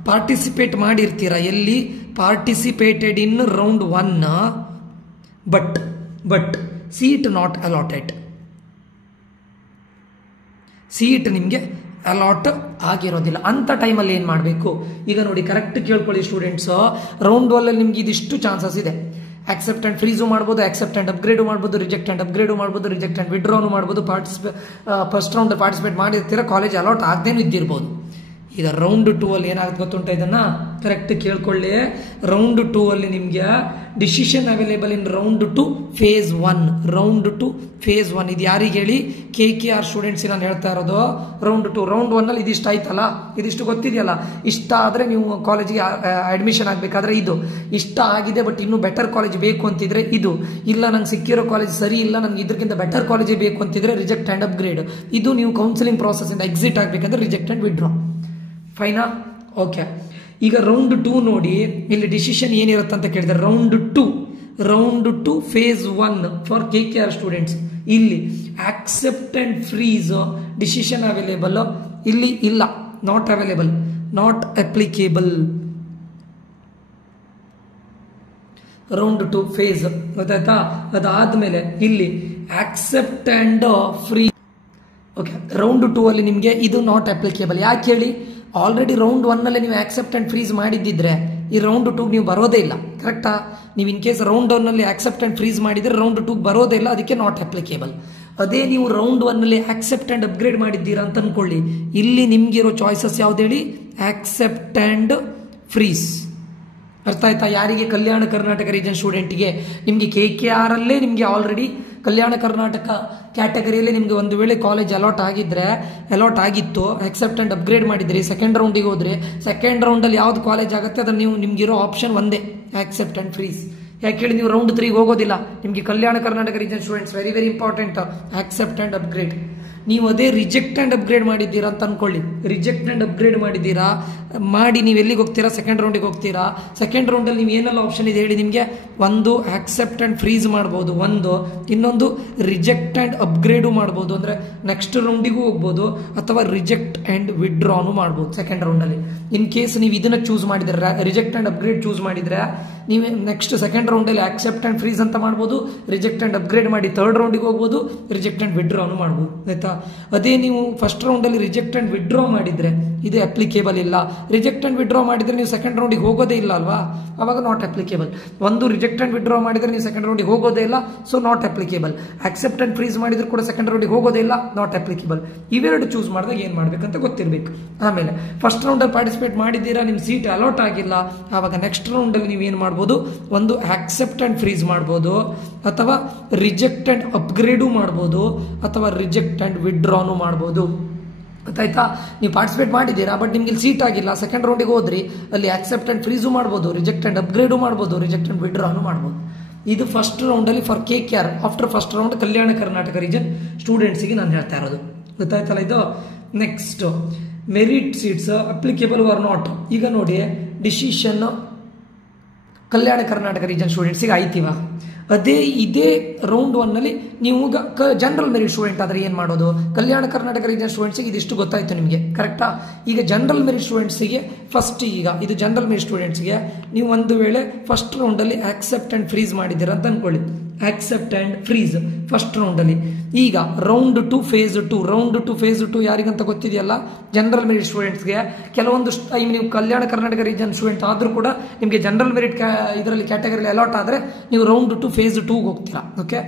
participate ಮಾಡಿರ್ತೀರಾ. ಎಲ್ಲಿ? Participated in round 1 but seat not allotted. Seat ನಿಮಗೆ allot ಆಗಿರೋದಿಲ್ಲ ಅಂತ ಟೈಮಲ್ಲಿ ಏನು ಮಾಡಬೇಕು? ಈಗ ನೋಡಿ, ಕರೆಕ್ಟ್ ಕೇಳ್ಕೊಳ್ಳಿ ಸ್ಟೂಡೆಂಟ್ಸ್. ರೌಂಡ್ 1 ಅಲ್ಲಿ ನಿಮ್ಗೆ ಇದಿಷ್ಟು ಚಾನ್ಸಸ್ ಇದೆ. ಆಕ್ಸೆಪ್ಟ್ ಅಂಡ್ ಫ್ರೀಸು ಮಾಡ್ಬೋದು, ಆಕ್ಸೆಪ್ಟ್ ಅಂಡ್ ಅಪ್ಗ್ರೇಡು ಮಾಡ್ಬೋದು, ರಿಜೆಕ್ಟ್ ಅಂಡ್ ಅಪ್ಗ್ರೇಡು ಮಾಡ್ಬೋದು, ರಿಜೆಕ್ಟ್ ಅಂಡ್ ವಿಡ್ರಾನು ಮಾಡ್ಬೋದು. ಫಸ್ಟ್ ರೌಂಡ್ ಪಾರ್ಟಿಸಿಪೇಟ್ ಮಾಡಿರ್ತೀರ, ಕಾಲೇಜ್ ಅಲಾಟ್ ಆಗದೇನು ಇದ್ದಿರ್ಬೋದು. ಈಗ ರೌಂಡ್ 2 ಅಲ್ಲಿ ಏನಾಗುತ್ತೆ ಗೊತ್ತುಂಟ, ಇದನ್ನ ಕರೆಕ್ಟ್ ಕೇಳ್ಕೊಳ್ಳಿ. ರೌಂಡ್ 2 ಅಲ್ಲಿ ನಿಮ್ಗೆ decision available in round 2 phase 1. Round 2 phase 1 ಇದು ಯಾರಿಗೆ ಹೇಳಿ, KKR ಸ್ಟೂಡೆಂಟ್ಸ್ ನಾನು ಹೇಳ್ತಾ ಇರೋದು. ರೌಂಡ್ 2 ರೌಂಡ್ 1 ಅಲ್ಲಿ ಇದಿಷ್ಟು ಆಯ್ತಲ್ಲ, ಇದಿಷ್ಟು ಗೊತ್ತಿದೆಯಲ್ಲ. ಇಷ್ಟ ಆದ್ರೆ ನೀವು ಕಾಲೇಜಿಗೆ ಅಡ್ಮಿಷನ್ ಆಗಬೇಕಾದ್ರೆ ಇದು, ಇಷ್ಟ ಆಗಿದೆ ಬಟ್ ಇನ್ನೂ ಬೆಟರ್ ಕಾಲೇಜ್ ಬೇಕು ಅಂತಿದ್ರೆ ಇದು, ಇಲ್ಲ ನಂಗೆ ಸಿಕ್ಕಿರೋ ಕಾಲೇಜ್ ಸರಿ ಇಲ್ಲ ನಂಗೆ ಇದಕ್ಕಿಂತ ಬೆಟರ್ ಕಾಲೇಜೇ ಬೇಕು ಅಂತಿದ್ರೆ ರಿಜೆಕ್ಟ್ ಆ್ಯಂಡ್ ಅಪ್ಗ್ರೇಡ್. ಇದು ನೀವು ಕೌನ್ಸಿಲಿಂಗ್ ಪ್ರಾಸೆಸ್ ಇಂದ ಎಕ್ಸಿಟ್ ಆಗಬೇಕಂದ್ರೆ ರಿಜೆಕ್ಟ್ ಆ್ಯಂಡ್ ವಿಡ್ರಾ. ಫೈನಾ? ಓಕೆ. ಈಗ ರೌಂಡ್ 2 ನೋಡಿ, ಇಲ್ಲಿ ಡಿಸಿಷನ್ ಏನಿರುತ್ತೆ ಅಂತ ಕೇಳಿದ್ರೆ round 2 phase 1 for KKR students. ಇಲ್ಲಿ accept and freeze decision available, ಇಲ್ಲಿ ಇಲ್ಲ, not available, not applicable. Round 2 phase ಗೊತ್ತಾಯ್ತಾ? ಅದಾದ್ಮೇಲೆ ಇಲ್ಲಿ accept and free. Okay, round 2 ಅಲ್ಲಿ ನಿಮಗೆ ಇದು ನಾಟ್ ಅಪ್ಲಿಕೇಬಲ್. ಯಾಕೆ ಹೇಳಿ, ಆಲ್ರೆಡಿ ರೌಂಡ್ 1 ನಲ್ಲಿ ನೀವು ಆಕ್ಸೆಪ್ಟ್ ಅಂಡ್ ಫ್ರೀಸ್ ಮಾಡಿದ್ದಿದ್ರೆ ಈ ರೌಂಡ್ 2 ನೀವು ಬರೋದೇ ಇಲ್ಲ. ಕರೆಕ್ಟಾ? ನೀವು ಇನ್ ಕೇಸ್ ರೌಂಡ್ 1 ನಲ್ಲಿ ಆಕ್ಸೆಪ್ಟ್ ಅಂಡ್ ಫ್ರೀಸ್ ಮಾಡಿದ್ರೆ ರೌಂಡ್ 2 ಬರೋದೇ ಇಲ್ಲ, ಅದಕ್ಕೆ ನಾಟ್ ಅಪ್ಲಿಕೇಬಲ್. ಅದೇ ನೀವು ರೌಂಡ್ 1 ನಲ್ಲಿ ಆಕ್ಸೆಪ್ಟ್ ಅಂಡ್ ಅಪ್ಗ್ರೇಡ್ ಮಾಡಿದ್ದೀರಾ ಅಂತ ಅನ್ಕೊಳ್ಳಿ, ಇಲ್ಲಿ ನಿಮ್ಗಿರೋ ಚಾಯ್ಸಸ್ ಯಾವ್ದು ಹೇಳಿ, ಆಕ್ಸೆಪ್ಟ್ ಅಂಡ್ ಫ್ರೀಸ್. ಅರ್ಥ ಆಯ್ತಾ? ಯಾರಿಗೆ? ಕಲ್ಯಾಣ ಕರ್ನಾಟಕ ರೀಜನ್ ಸ್ಟೂಡೆಂಟ್ಗೆ. ನಿಮಗೆ KKR ಅಲ್ಲೇ ನಿಮಗೆ ಆಲ್ರೆಡಿ ಕಲ್ಯಾಣ ಕರ್ನಾಟಕ ಕ್ಯಾಟಗರಿಯಲ್ಲಿ ನಿಮಗೆ ಒಂದು ವೇಳೆ ಕಾಲೇಜ್ ಅಲಾಟ್ ಆಗಿತ್ತು, ಆಕ್ಸೆಪ್ಟ್ ಅಂಡ್ ಅಪ್ಗ್ರೇಡ್ ಮಾಡಿದ್ರಿ, ಸೆಕೆಂಡ್ ರೌಂಡಿಗೆ ಹೋದ್ರೆ ಸೆಕೆಂಡ್ ರೌಂಡಲ್ಲಿ ಯಾವ್ದು ಕಾಲೇಜ್ ಆಗುತ್ತೆ ಅದನ್ನು ನೀವು, ನಿಮ್ಗಿರೋ ಆಪ್ಷನ್ ಒಂದೇ, ಆಕ್ಸೆಪ್ಟ್ ಅಂಡ್ ಫ್ರೀಸ್. ಯಾಕೆ ಹೇಳಿ, ನೀವು ರೌಂಡ್ 3 ಹೋಗೋದಿಲ್ಲ. ನಿಮಗೆ Kalyana Karnataka region students very very important, accept and upgrade. ನೀವು ಅದೇ ರಿಜೆಕ್ಟ್ ಅಂಡ್ ಅಪ್ಗ್ರೇಡ್ ಮಾಡಿದ್ದೀರಾ ಅಂತ ಅನ್ಕೊಳ್ಳಿ, ರಿಜೆಕ್ಟ್ ಅಂಡ್ ಅಪ್ಗ್ರೇಡ್ ಮಾಡಿದ್ದೀರಾ ಮಾಡಿ ನೀವು ಎಲ್ಲಿಗೆ ಹೋಗ್ತೀರಾ, ಸೆಕೆಂಡ್ ರೌಂಡಿಗೆ ಹೋಗ್ತೀರಾ. ಸೆಕೆಂಡ್ ರೌಂಡಲ್ಲಿ ನೀವು ಏನೆಲ್ಲ ಆಪ್ಷನ್ ಇದೆ ಹೇಳಿ ನಿಮಗೆ, ಒಂದು ಆಕ್ಸೆಪ್ಟ್ ಅಂಡ್ ಫ್ರೀಸ್ ಮಾಡ್ಬೋದು, ಇನ್ನೊಂದು ರಿಜೆಕ್ಟ್ ಅಂಡ್ ಅಪ್ಗ್ರೇಡು ಮಾಡ್ಬೋದು, ಅಂದರೆ ನೆಕ್ಸ್ಟ್ ರೌಂಡಿಗೂ ಹೋಗ್ಬೋದು, ಅಥವಾ ರಿಜೆಕ್ಟ್ ಅಂಡ್ ವಿಡ್ರಾನು ಮಾಡ್ಬೋದು ಸೆಕೆಂಡ್ ರೌಂಡಲ್ಲಿ. ಇನ್ ಕೇಸ್ ನೀವು ಇದನ್ನ ಚೂಸ್ ಮಾಡಿದ್ರೆ, ರಿಜೆಕ್ಟ್ ಅಂಡ್ ಅಪ್ಗ್ರೇಡ್ ಚೂಸ್ ಮಾಡಿದ್ರೆ, ನೀವು ನೆಕ್ಸ್ಟ್ ಸೆಕೆಂಡ್ ರೌಂಡಲ್ಲಿ ಆಕ್ಸೆಪ್ಟ್ ಅಂಡ್ ಫ್ರೀಸ್ ಅಂತ ಮಾಡ್ಬೋದು, ರಿಜೆಕ್ಟ್ ಅಂಡ್ ಅಪ್ಗ್ರೇಡ್ ಮಾಡಿ ಥರ್ಡ್ ರೌಂಡಿಗೆ ಹೋಗ್ಬೋದು, ರಿಜೆಕ್ಟ್ ಅಂಡ್ ವಿಡ್ರಾನು ಮಾಡ್ಬೋದು. ಆಯ್ತಾ? ಅದೇ ನೀವು ಫಸ್ಟ್ ರೌಂಡಲ್ಲಿ ರಿಜೆಕ್ಟ್ ಅಂಡ್ ವಿಡ್ರಾ ಮಾಡಿದ್ರೆ ಇದು ಅಪ್ಲಿಕೇಬಲ್ ಇಲ್ಲ. ರಿಜೆಕ್ಟ್ ಅಂಡ್ ವಿಡ್ರಾ ಮಾಡಿದ್ರೆ ನೀವು ಸೆಕೆಂಡ್ ರೌಂಡಿಗೆ ಹೋಗೋದೇ ಇಲ್ಲ ಅಲ್ವಾ, ಅವಾಗ ನಾಟ್ ಅಪ್ಲಿಕೇಬಲ್. ಒಂದು ರಿಜೆಕ್ಟ್ ಅಂಡ್ ವಿಡ್ರಾ ಮಾಡಿದ್ರೆ ನೀವು ಸೆಕೆಂಡ್ ರೌಂಡಿಗೆ ಹೋಗೋದೇ ಇಲ್ಲ, so not applicable. Accept and freeze ಮಾಡಿದ್ರು ಕೂಡ ಸೆಕೆಂಡ್ ರೌಂಡಿಗೆ ಹೋಗೋದೇ ಇಲ್ಲ, ನಾಟ್ ಅಪ್ಲಿಕೇಬಲ್. ಇವೆರಡು ಚೂಸ್ ಮಾಡಿದಾಗ ಏನು ಮಾಡ್ಬೇಕಂತ ಗೊತ್ತಿರಬೇಕು. ಆಮೇಲೆ ಫಸ್ಟ್ ರೌಂಡಲ್ಲಿ ಪಾರ್ಟಿಸಿಪೇಟ್ ಮಾಡಿದ್ದೀರಾ, ನಿಮ್ಮ ಸೀಟ್ ಅಲಾಟ್ ಆಗಿಲ್ಲ, ಆವಾಗ ನೆಕ್ಸ್ಟ್ ರೌಂಡಲ್ಲಿ ನೀವು ಏನು ಮಾಡ್ಬೋದು, ಒಂದು ಆಕ್ಸೆಪ್ಟ್ ಅಂಡ್ ಫ್ರೀಸ್ ಮಾಡ್ಬೋದು, ಅಥವಾ ರಿಜೆಕ್ಟ್ ಅಂಡ್ ಅಪ್ಗ್ರೇಡು ಮಾಡ್ಬೋದು, ಅಥವಾ ರಿಜೆಕ್ಟ್ ಅಂಡ್ ವಿಡ್ರಾನು ಮಾಡ್ಬೋದು. ಗೊತ್ತಾಯ್ತಾ? ನೀವು ಪಾರ್ಟಿಸಿಪೇಟ್ ಮಾಡಿದ್ದೀರಾ ಬಟ್ ನಿಮ್ಗೆ ಇಲ್ಲಿ ಸೀಟ್ ಆಗಿಲ್ಲ, ಸೆಕೆಂಡ್ ರೌಂಡಿಗೆ ಹೋದ್ರಿ, ಅಲ್ಲಿ ಆಕ್ಸೆಪ್ಟ್ ಅಂಡ್ ಫ್ರೀಸು ಮಾಡ್ಬೋದು, ರಿಜೆಕ್ಟ್ ಅಂಡ್ ಅಪ್ಗ್ರೇಡು ಮಾಡ್ಬೋದು, ರಿಜೆಕ್ಟ್ ಅಂಡ್ ವಿಡ್ರಾನು ಮಾಡ್ಬೋದು. ಇದು ಫಸ್ಟ್ ರೌಂಡಲ್ಲಿ for KKR. After first round Kalyana Karnataka region ಸ್ಟೂಡೆಂಟ್ಸಿಗೆ ನಾನು ಹೇಳ್ತಾ ಇರೋದು. ಗೊತ್ತಾಯ್ತಲ್ಲ ಇದು? Next merit seats applicable or not. ಈಗ ನೋಡಿ, ಡಿಸಿಷನ್ ಕಲ್ಯಾಣ ಕರ್ನಾಟಕ ರೀಜನ್ ಸ್ಟೂಡೆಂಟ್ಸಿಗೆ ಆಯ್ತಿವ. ಇದೇ ರೌಂಡ್ 1 ನಲ್ಲಿ ನೀವು ಜನರಲ್ ಮೆರಿಟ್ ಸ್ಟೂಡೆಂಟ್ ಆದ್ರೆ ಏನ್ ಮಾಡೋದು, ಕಲ್ಯಾಣ ಕರ್ನಾಟಕ ರೀಜನ್ ಸ್ಟೂಡೆಂಟ್ಸ್ಗೆ ಇದಿಷ್ಟು ಗೊತ್ತಾಯ್ತು ನಿಮಗೆ, ಕರೆಕ್ಟಾ? ಈಗ ಜನರಲ್ ಮೆರಿಟ್ ಸ್ಟೂಡೆಂಟ್ಸ್ಗೆ ಫಸ್ಟ್, ಈಗ ಇದು ಜನರಲ್ ಮೆರಿಟ್ ಸ್ಟೂಡೆಂಟ್ಸ್ಗೆ ನೀವು ಒಂದು ವೇಳೆ ಫಸ್ಟ್ ರೌಂಡಲ್ಲಿ ಆಕ್ಸೆಪ್ಟ್ ಅಂಡ್ ಫ್ರೀಸ್ ಮಾಡಿದ್ದೀರಾ ಅಂತ ಅನ್ಕೊಳ್ಳಿ, ಆಕ್ಸೆಪ್ಟ್ ಅಂಡ್ ಫ್ರೀಸ್ ಫಸ್ಟ್ ರೌಂಡಲ್ಲಿ. ಈಗ ರೌಂಡ್ 2 phase 2, ರೌಂಡ್ 2 phase 2 ಯಾರಿಗಂತ ಗೊತ್ತಿದೆಯಲ್ಲ, ಜನರಲ್ ಮೆರಿಟ್ ಸ್ಟೂಡೆಂಟ್ಸ್ಗೆ. ಕೆಲವೊಂದು ಟೈಮ್ ನೀವು ಕಲ್ಯಾಣ ಕರ್ನಾಟಕ ರೀಜನ್ ಸ್ಟೂಡೆಂಟ್ ಆದ್ರೂ ಕೂಡ ನಿಮಗೆ ಜನರಲ್ ಮೆರಿಟ್ ಇದರಲ್ಲಿ ಕ್ಯಾಟಗರಿಲಿ ಅಲಾಟ್ ಆದರೆ ನೀವು ರೌಂಡ್ 2 phase 2 ಹೋಗ್ತೀರಾ. ಓಕೆ,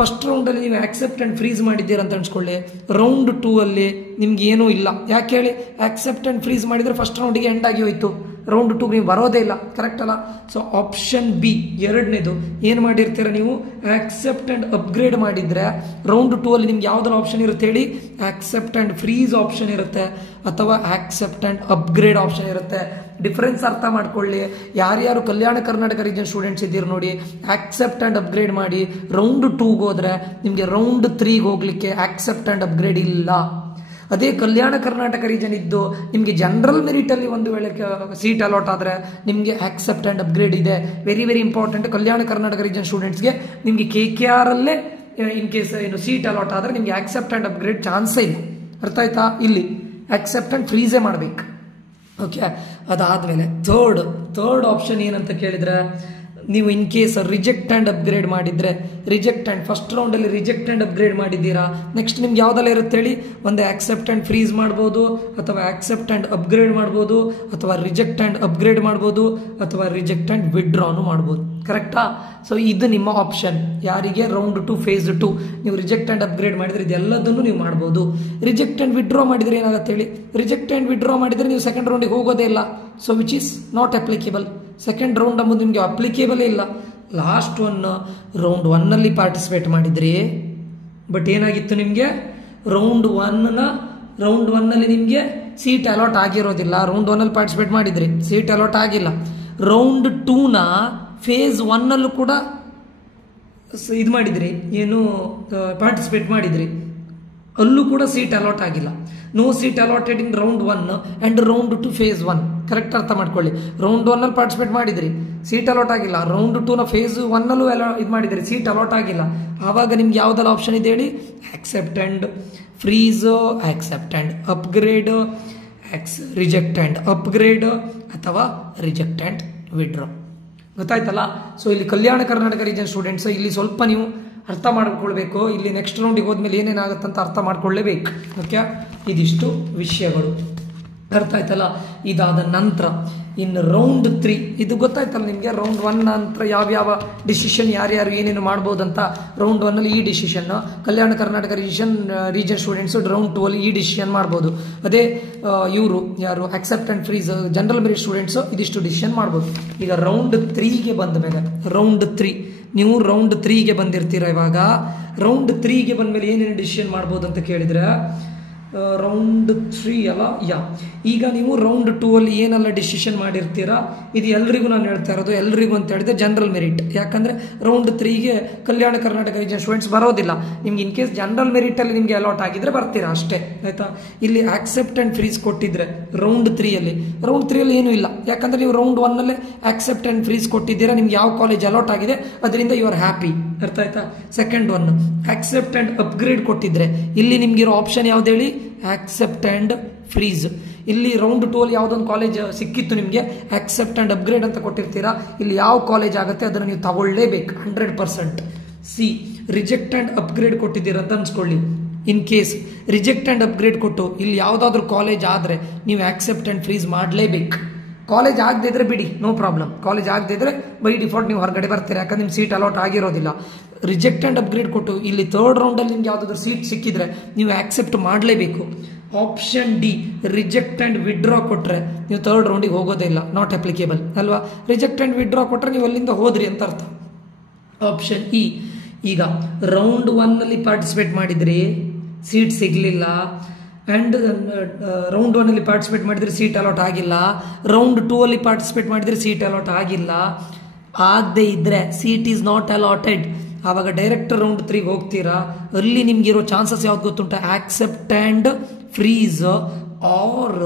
ಫಸ್ಟ್ ರೌಂಡಲ್ಲಿ ನೀವು ಆಕ್ಸೆಪ್ಟ್ ಅಂಡ್ ಫ್ರೀಸ್ ಮಾಡಿದ್ದೀರಾ ಅಂತ ಅನ್ಸ್ಕೊಳ್ಳಿ, ರೌಂಡ್ 2 ಅಲ್ಲಿ ನಿಮ್ಗೆ ಏನೂ ಇಲ್ಲ. ಯಾಕೆ ಹೇಳಿ, ಆಕ್ಸೆಪ್ಟ್ ಅಂಡ್ ಫ್ರೀಸ್ ಮಾಡಿದ್ರೆ ಫಸ್ಟ್ ರೌಂಡಿಗೆ ಎಂಡ್ ಆಗಿ ಹೋಯ್ತು, ರೌಂಡ್ 2 ನೀವು ಬರೋದೇ ಇಲ್ಲ, ಕರೆಕ್ಟ್ ಅಲ್ಲ? ಸೊ ಆಪ್ಷನ್ ಬಿ ಎರಡನೇದು ಏನು ಮಾಡಿರ್ತೀರ ನೀವು, ಆಕ್ಸೆಪ್ಟ್ ಅಂಡ್ ಅಪ್ಗ್ರೇಡ್ ಮಾಡಿದ್ರೆ ರೌಂಡ್ 2 ಅಲ್ಲಿ ನಿಮ್ಗೆ ಯಾವ್ದಾರ ಆಪ್ಷನ್ ಇರುತ್ತೆ ಹೇಳಿ, ಆಕ್ಸೆಪ್ಟ್ ಅಂಡ್ ಫ್ರೀಸ್ ಆಪ್ಷನ್ ಇರುತ್ತೆ ಅಥವಾ ಆಕ್ಸೆಪ್ಟ್ ಅಂಡ್ ಅಪ್ಗ್ರೇಡ್ ಆಪ್ಷನ್ ಇರುತ್ತೆ. ಡಿಫರೆನ್ಸ್ ಅರ್ಥ ಮಾಡ್ಕೊಳ್ಳಿ. ಯಾರ್ಯಾರು ಕಲ್ಯಾಣ ಕರ್ನಾಟಕ ರೀಜನ್ ಸ್ಟೂಡೆಂಟ್ಸ್ ಇದ್ದೀರಿ ನೋಡಿ, ಆಕ್ಸೆಪ್ಟ್ ಅಂಡ್ ಅಪ್ಗ್ರೇಡ್ ಮಾಡಿ ರೌಂಡ್ 2 ಹೋದ್ರೆ ನಿಮಗೆ ರೌಂಡ್ 3 ಹೋಗ್ಲಿಕ್ಕೆ ಆಕ್ಸೆಪ್ಟ್ ಅಂಡ್ ಅಪ್ಗ್ರೇಡ್ ಇಲ್ಲ. ಅದೇ ಕಲ್ಯಾಣ ಕರ್ನಾಟಕ ರೀಜನ್ ಇದ್ದು ನಿಮಗೆ ಜನರಲ್ ಮೆರಿಟ್ ಅಲ್ಲಿ ಒಂದು ವೇಳೆ ಸೀಟ್ ಅಲಾಟ್ ಆದರೆ ನಿಮಗೆ ಆಕ್ಸೆಪ್ಟ್ ಅಂಡ್ ಅಪ್ಗ್ರೇಡ್ ಇದೆ. Very very important. Kalyana Karnataka region ಸ್ಟೂಡೆಂಟ್ಸ್ಗೆ ನಿಮಗೆ KKR ಅಲ್ಲೇ ಇನ್ ಕೇಸ್ ಏನು ಸೀಟ್ ಅಲಾಟ್ ಆದರೆ ನಿಮಗೆ ಆಕ್ಸೆಪ್ಟ್ ಅಂಡ್ ಅಪ್ಗ್ರೇಡ್ ಚಾನ್ಸೇ ಇಲ್ಲ. ಅರ್ಥ ಆಯ್ತಾ? ಇಲ್ಲಿ ಆಕ್ಸೆಪ್ಟ್ ಅಂಡ್ ಫ್ರೀಸೇ ಮಾಡಬೇಕು. ಓಕೆ, ಅದಾದ್ಮೇಲೆ ಥರ್ಡ್ ಆಪ್ಷನ್ ಏನಂತ ಕೇಳಿದ್ರೆ, ನೀವು in case reject and upgrade ಮಾಡಿದ್ರೆ, ರಿಜೆಕ್ಟ್ ಅಂಡ್ ಫಸ್ಟ್ ರೌಂಡಲ್ಲಿ ರಿಜೆಕ್ಟ್ ಅಂಡ್ ಅಪ್ಗ್ರೇಡ್ ಮಾಡಿದ್ದೀರಾ, ನೆಕ್ಸ್ಟ್ ನಿಮ್ಗೆ ಯಾವ್ದೆಲ್ಲ ಇರುತ್ತೆ ಹೇಳಿ, ಒಂದು ಆಕ್ಸೆಪ್ಟ್ ಅಂಡ್ ಫ್ರೀಸ್ ಮಾಡ್ಬೋದು, ಅಥವಾ ಆಕ್ಸೆಪ್ಟ್ ಅಂಡ್ ಅಪ್ಗ್ರೇಡ್ ಮಾಡ್ಬೋದು, ಅಥವಾ ರಿಜೆಕ್ಟ್ ಅಂಡ್ ಅಪ್ಗ್ರೇಡ್ ಮಾಡ್ಬೋದು, ಅಥವಾ ರಿಜೆಕ್ಟ್ ಅಂಡ್ ವಿಡ್ರಾನು ಮಾಡ್ಬೋದು. ಕರೆಕ್ಟಾ? ಸೊ ಇದು ನಿಮ್ಮ ಆಪ್ಷನ್. ಯಾರಿಗೆ? ರೌಂಡ್ 2 ಫೇಸ್ 2 ನೀವು ರಿಜೆಕ್ಟ್ ಆ್ಯಂಡ್ ಅಪ್ಗ್ರೇಡ್ ಮಾಡಿದ್ರೆ ಇದೆಲ್ಲದನ್ನು ನೀವು ಮಾಡ್ಬೋದು. ರಿಜೆಕ್ಟ್ ಆ್ಯಂಡ್ ವಿಡ್ರಾ ಮಾಡಿದ್ರೆ ಏನಾಗುತ್ತೆ ಹೇಳಿ? ರಿಜೆಕ್ಟ್ ಆ್ಯಂಡ್ ವಿಡ್ರಾ ಮಾಡಿದ್ರೆ ನೀವು ಸೆಕೆಂಡ್ ರೌಂಡಿಗೆ ಹೋಗೋದೇ ಇಲ್ಲ. So which is not applicable. Second round ಅಂಬುದು ನಿಮಗೆ ಅಪ್ಲಿಕೇಬಲೇ ಇಲ್ಲ. ಲಾಸ್ಟ್ ಒನ್ ರೌಂಡ್ 1ನಲ್ಲಿ ಪಾರ್ಟಿಸಿಪೇಟ್ ಮಾಡಿದ್ರಿ, ಬಟ್ ಏನಾಗಿತ್ತು ನಿಮಗೆ? ರೌಂಡ್ 1ನಲ್ಲಿ ನಿಮಗೆ ಸೀಟ್ ಅಲಾಟ್ ಆಗಿರೋದಿಲ್ಲ. ರೌಂಡ್ 1ನಲ್ಲಿ ಪಾರ್ಟಿಸಿಪೇಟ್ ಮಾಡಿದ್ರಿ, ಸೀಟ್ ಅಲಾಟ್ ಆಗಿಲ್ಲ. ರೌಂಡ್ 2ನ ಫೇಸ್ 1ನಲ್ಲೂ ಕೂಡ ಇದು ಮಾಡಿದ್ರಿ, ಏನು ಪಾರ್ಟಿಸಿಪೇಟ್ ಮಾಡಿದ್ರಿ, ಅಲ್ಲೂ ಕೂಡ ಸೀಟ್ ಅಲಾಟ್ ಆಗಿಲ್ಲ. No seat allotted in round 1 and round 2 phase 1. Correct ಅರ್ಥ ಮಾಡ್ಕೊಳ್ಳಿ. ರೌಂಡ್ 1ನಲ್ಲಿ ಪಾರ್ಟಿಸಿಪೇಟ್ ಮಾಡಿದ್ರಿ, ಸೀಟ್ ಅಲಾಟ್ ಆಗಿಲ್ಲ. ರೌಂಡ್ 2ನ ಫೇಸ್ 1ನಲ್ಲೂ ಇದು ಮಾಡಿದ್ರಿ, ಸೀಟ್ ಅಲಾಟ್ ಆಗಿಲ್ಲ. ಆವಾಗ ನಿಮ್ಗೆ ಯಾವುದೆಲ್ಲ ಆಪ್ಷನ್ ಇದೆ ಹೇಳಿ? Accept and freeze, accept and upgrade, reject and upgrade, ಅಥವಾ ರಿಜೆಕ್ಟ್ ಆ್ಯಂಡ್ ವಿಡ್ರಾ. ಗೊತ್ತಾಯ್ತಲ್ಲ? ಸೊ ಇಲ್ಲಿ ಕಲ್ಯಾಣ ಕರ್ನಾಟಕ ರೀಜನ್ ಸ್ಟೂಡೆಂಟ್ಸ್ ಇಲ್ಲಿ ಸ್ವಲ್ಪ ನೀವು ಅರ್ಥ ಮಾಡ್ಕೊಳ್ಬೇಕು. ಇಲ್ಲಿ ನೆಕ್ಸ್ಟ್ ರೌಂಡಿಗೆ ಹೋದ್ಮೇಲೆ ಏನೇನಾಗುತ್ತಂತ ಅರ್ಥ ಮಾಡ್ಕೊಳ್ಳೇಬೇಕು. ಓಕೆ, ಇದಿಷ್ಟು ವಿಷಯಗಳು ಅರ್ಥ ಆಯ್ತಲ್ಲ? ಇದಾದ ನಂತರ ಇನ್ನು ರೌಂಡ್ 3 ಇದು ಗೊತ್ತಾಯ್ತಲ್ಲ ನಿಮಗೆ? ರೌಂಡ್ 1 ನಂತರ ಯಾವ್ಯಾವ ಡಿಸಿಷನ್ ಯಾರ್ಯಾರು ಏನೇನು ಮಾಡ್ಬೋದಂತ. ರೌಂಡ್ 1ನಲ್ಲಿ ಈ decision, Kalyana Karnataka region students round 2ಅಲ್ಲಿ ಈ ಡಿಸಿಷನ್ ಮಾಡ್ಬೋದು. ಅದೇ ಇವರು ಯಾರು accept and freeze general merit students ಇದಿಷ್ಟು ಡಿಸಿಷನ್ ಮಾಡ್ಬೋದು. ಈಗ ರೌಂಡ್ 3ಗೆ ಬಂದ ಮೇಲೆ ರೌಂಡ್ 3 ನೀವು ರೌಂಡ್ 3ಗೆ ಬಂದಿರ್ತೀರ. ಇವಾಗ ರೌಂಡ್ 3ಗೆ ಬಂದ ಮೇಲೆ ಏನೇನು ಡಿಸಿಷನ್ ಮಾಡ್ಬೋದು ಅಂತ ಕೇಳಿದ್ರೆ ರೌಂಡ್ 3 ಅಲ್ಲ ಈಗ ನೀವು ರೌಂಡ್ 2ಅಲ್ಲಿ ಏನೆಲ್ಲ ಡಿಸಿಷನ್ ಮಾಡಿರ್ತೀರಾ ಇದು ಎಲ್ರಿಗೂ ನಾನು ಹೇಳ್ತಾ ಇರೋದು. ಎಲ್ರಿಗೂ ಅಂತ ಹೇಳಿದ್ರೆ ಜನರಲ್ ಮೆರಿಟ್. ಯಾಕಂದ್ರೆ ರೌಂಡ್ 3ಗೆ ಕಲ್ಯಾಣ ಕರ್ನಾಟಕ ರೀಜನ್ ಸ್ಟೂಡೆಂಟ್ಸ್ ಬರೋದಿಲ್ಲ. ನಿಮ್ಗೆ ಇನ್ ಕೇಸ್ ಜನರಲ್ ಮೆರಿಟಲ್ಲಿ ನಿಮಗೆ ಅಲಾಟ್ ಆಗಿದ್ರೆ ಬರ್ತೀರಾ ಅಷ್ಟೇ, ಆಯ್ತಾ? ಇಲ್ಲಿ ಆಕ್ಸೆಪ್ಟ್ ಅಂಡ್ ಫ್ರೀಸ್ ಕೊಟ್ಟಿದ್ರೆ ರೌಂಡ್ 3ಅಲ್ಲಿ ಏನೂ ಇಲ್ಲ. ಯಾಕಂದ್ರೆ ನೀವು ರೌಂಡ್ 1ನಲ್ಲೇ ಆಕ್ಸೆಪ್ಟ್ ಅಂಡ್ ಫ್ರೀಸ್ ಕೊಟ್ಟಿದ್ದೀರಾ. ನಿಮ್ಗೆ ಯಾವ ಕಾಲೇಜ್ ಅಲಾಟ್ ಆಗಿದೆ ಅದರಿಂದ ಯು ಆರ್ ಹ್ಯಾಪಿ. ಅರ್ಥ ಆಯ್ತಾ? Second one accept and upgrade ಕೊಟ್ಟಿದ್ರೆ ಇಲ್ಲಿ ನಿಮ್ಗಿರೋ ಆಪ್ಷನ್ ಯಾವ್ದು ಹೇಳಿ? Accept and freeze. ಇಲ್ಲಿ ರೌಂಡ್ 2ಅಲ್ಲಿ ಯಾವುದೊಂದು ಕಾಲೇಜ್ ಸಿಕ್ಕಿತ್ತು ನಿಮಗೆ, ಆಕ್ಸೆಪ್ಟ್ ಅಂಡ್ ಅಪ್ಗ್ರೇಡ್ ಅಂತ ಕೊಟ್ಟಿರ್ತೀರಾ. ಇಲ್ಲಿ ಯಾವ ಕಾಲೇಜ್ ಆಗುತ್ತೆ ಅದನ್ನು ನೀವು ತಗೊಳ್ಳೇಬೇಕು 100%. ಸಿ ರಿಜೆಕ್ಟ್ ಅಂಡ್ ಅಪ್ಗ್ರೇಡ್ ಕೊಟ್ಟಿದ್ದೀರ ಅಂತ ಅನ್ಸ್ಕೊಳ್ಳಿ. In case reject and upgrade ಕೊಟ್ಟು ಇಲ್ಲಿ ಯಾವುದಾದ್ರೂ ಕಾಲೇಜ್ ಆದರೆ ನೀವು ಆಕ್ಸೆಪ್ಟ್ ಅಂಡ್ ಫ್ರೀಸ್ ಮಾಡಲೇಬೇಕು. ಕಾಲೇಜ್ ಆಗದೆ ಇದ್ರೆ ಬಿಡಿ, ನೋ ಪ್ರಾಬ್ಲಮ್. ಕಾಲೇಜ್ ಆಗದೆ ಇದ್ರೆ ಬೈ ಡಿಫಾಲ್ಟ್ ನೀವು ಹೊರಗಡೆ ಬರ್ತೀರಾ, ಯಾಕಂದ್ರೆ ನಿಮ್ಮ ಸೀಟ್ ಅಲಾಟ್ ಆಗಿರೋದಿಲ್ಲ. ರಿಜೆಕ್ಟ್ ಅಂಡ್ ಅಪ್ಗ್ರೇಡ್ ಕೊಟ್ಟು ಇಲ್ಲಿ ಥರ್ಡ್ ರೌಂಡಲ್ಲಿ ನಿಮ್ಗೆ ಯಾವುದಾದ್ರೂ ಸೀಟ್ ಸಿಕ್ಕಿದ್ರೆ ನೀವು ಆಕ್ಸೆಪ್ಟ್ ಮಾಡಲೇಬೇಕು. Option D reject and withdraw ಕೊಟ್ಟರೆ ನೀವು ಥರ್ಡ್ ರೌಂಡಿಗೆ ಹೋಗೋದೇ ಇಲ್ಲ, ನಾಟ್ ಅಪ್ಲಿಕೇಬಲ್ ಅಲ್ವಾ? ರಿಜೆಕ್ಟ್ ಅಂಡ್ ವಿಡ್ರಾ ಕೊಟ್ಟರೆ ನೀವು ಅಲ್ಲಿಂದ ಹೋದ್ರಿ ಅಂತ ಅರ್ಥ. ಆಪ್ಷನ್ ಇ ಈಗ ರೌಂಡ್ 1ನಲ್ಲಿ ಪಾರ್ಟಿಸಿಪೇಟ್ ಮಾಡಿದ್ರಿ, ಸೀಟ್ ಸಿಗಲಿಲ್ಲ. ಆ್ಯಂಡ್ ರೌಂಡ್ 1ಅಲ್ಲಿ ಪಾರ್ಟಿಸಿಪೇಟ್ ಮಾಡಿದರೆ ಸೀಟ್ ಅಲಾಟ್ ಆಗಿಲ್ಲ. ರೌಂಡ್ 2ಅಲ್ಲಿ ಪಾರ್ಟಿಸಿಪೇಟ್ ಮಾಡಿದರೆ ಸೀಟ್ ಅಲಾಟ್ ಆಗಿಲ್ಲ. ಆಗದೆ ಇದ್ದರೆ ಸೀಟ್ ಈಸ್ ನಾಟ್ ಅಲಾಟೆಡ್. ಆವಾಗ ಡೈರೆಕ್ಟ್ ರೌಂಡ್ 3ಗೆ ಹೋಗ್ತೀರಾ. ಅಲ್ಲಿ ನಿಮ್ಗಿರೋ ಚಾನ್ಸಸ್ ಯಾವ್ದು ಗೊತ್ತುಂಟ? Accept and freeze R